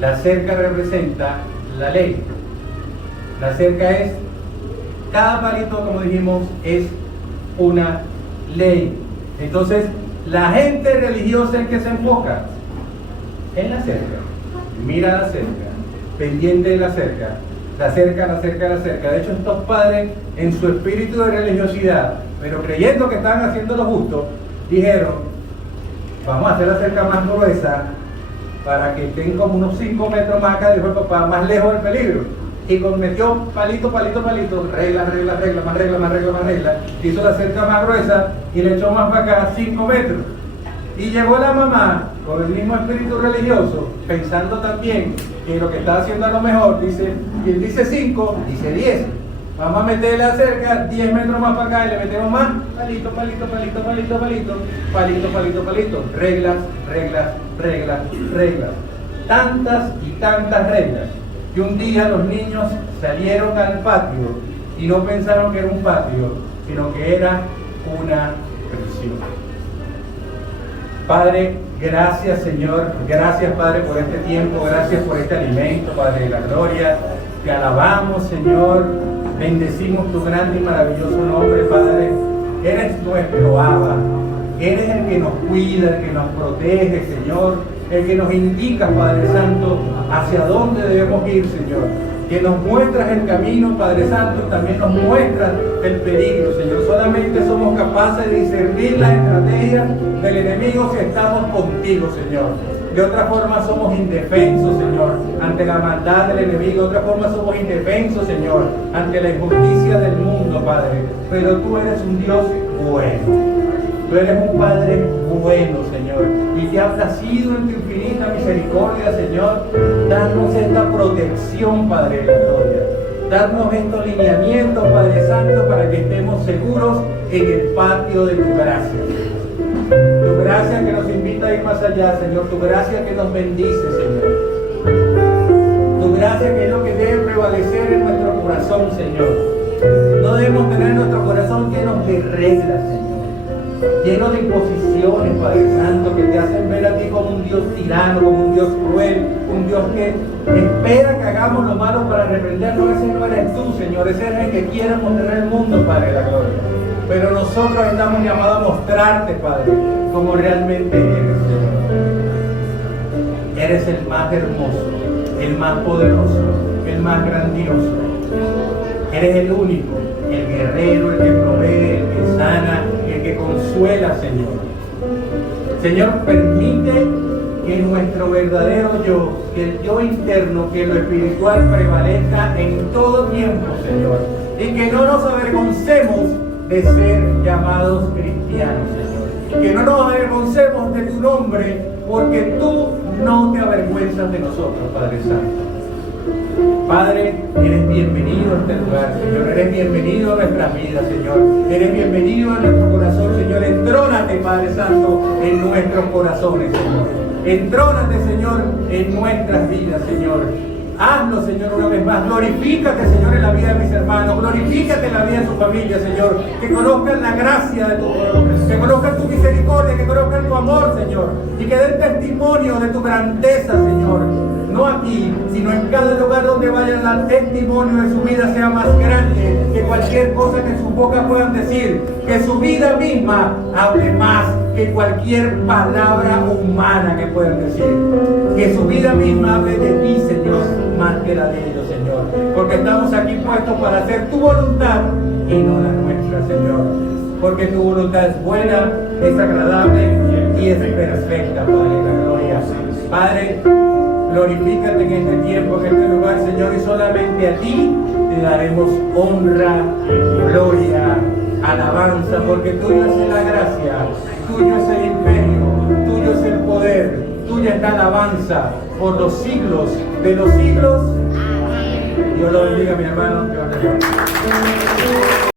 La cerca representa la ley. La cerca es, cada palito, como dijimos, es una ley. Entonces, la gente religiosa en que se enfoca en la cerca. Mira la cerca, pendiente de la cerca, la cerca, la cerca, la cerca. De hecho, estos padres, en su espíritu de religiosidad, pero creyendo que estaban haciendo lo justo, dijeron: vamos a hacer la cerca más gruesa para que estén como unos 5 metros más acá, dijo el papá, más lejos del peligro. Y metió palito, palito, palito, regla, regla, regla, más regla, más regla, más regla. Hizo la cerca más gruesa y le echó más para acá 5 metros. Y llegó la mamá con el mismo espíritu religioso, pensando también que lo que está haciendo a lo mejor, dice, y él dice 5, dice 10. Vamos a meterle la cerca 10 metros más para acá y le metemos más palito, palito, palito, palito, palito, palito, palito, palito. Reglas, reglas, reglas, reglas. Tantas y tantas reglas. Y un día los niños salieron al patio y no pensaron que era un patio, sino que era una prisión. Padre, gracias Señor, gracias Padre por este tiempo, gracias por este alimento, Padre de la gloria. Te alabamos Señor, bendecimos tu grande y maravilloso nombre, Padre. Eres nuestro Abba, eres el que nos cuida, el que nos protege, Señor, el que nos indica, Padre Santo, hacia dónde debemos ir, Señor. Que nos muestras el camino, Padre Santo, y también nos muestras el peligro, Señor. Solamente somos capaces de discernir las estrategias del enemigo si estamos contigo, Señor. De otra forma somos indefensos, Señor, ante la maldad del enemigo. De otra forma somos indefensos, Señor, ante la injusticia del mundo, Padre. Pero tú eres un Dios bueno. Tú eres un Padre bueno, Señor, y te ha placido en tu infinita misericordia, Señor, darnos esta protección, Padre de la gloria, darnos estos lineamientos, Padre Santo, para que estemos seguros en el patio de tu gracia. Tu gracia que nos invita a ir más allá, Señor, tu gracia que nos bendice, Señor. Tu gracia que es lo que debe prevalecer en nuestro corazón, Señor. No debemos tener nuestro corazón lleno de reglas, Señor, lleno de imposiciones, Padre Santo, que te hacen ver a ti como un Dios tirano, como un Dios cruel, un Dios que espera que hagamos lo malo para reprendernos. Ese no eres tú, Señor, ese eres el que quiere mostrar el mundo, Padre de la gloria. Pero nosotros estamos llamados a mostrarte, Padre, como realmente eres, Señor. Eres el más hermoso, el más poderoso, el más grandioso. Eres el único, el guerrero, el que provee, el que sana, el que consuela, Señor. Señor, permite que nuestro verdadero yo, que el yo interno, que lo espiritual prevalezca en todo tiempo, Señor. Y que no nos avergoncemos de ser llamados cristianos, Señor. Que no nos avergoncemos de tu nombre, porque tú no te avergüenzas de nosotros, Padre Santo. Padre, eres bienvenido a este lugar, Señor. Eres bienvenido a nuestras vidas, Señor. Eres bienvenido a nuestro corazón, Señor. Entrónate, Padre Santo, en nuestros corazones, Señor. Entrónate, Señor, en nuestras vidas, Señor. Hazlo, Señor, una vez más. Glorifícate, Señor, en la vida de mis hermanos. Glorifícate en la vida de su familia, Señor. Que conozcan la gracia de tu pueblo, que conozcan tu misericordia, que conozcan tu amor, Señor. Y que den testimonio de tu grandeza, Señor. No aquí, sino en cada lugar donde vayan, el testimonio de su vida sea más grande que cualquier cosa que sus bocas puedan decir. Que su vida misma hable más que cualquier palabra humana que puedan decir. Que su vida misma hable de ti, Señor, más que la de ellos, Señor. Porque estamos aquí puestos para hacer tu voluntad y no la nuestra, Señor. Porque tu voluntad es buena, es agradable y es perfecta, Padre de la gloria. Padre, glorifícate en este tiempo, en este lugar, Señor, y solamente a ti te daremos honra, gloria, alabanza, porque tuyo es la gracia, tuyo es el imperio, tuyo es el poder, tuya es la alabanza por los siglos de los siglos. Dios lo bendiga, mi hermano. Dios le bendiga.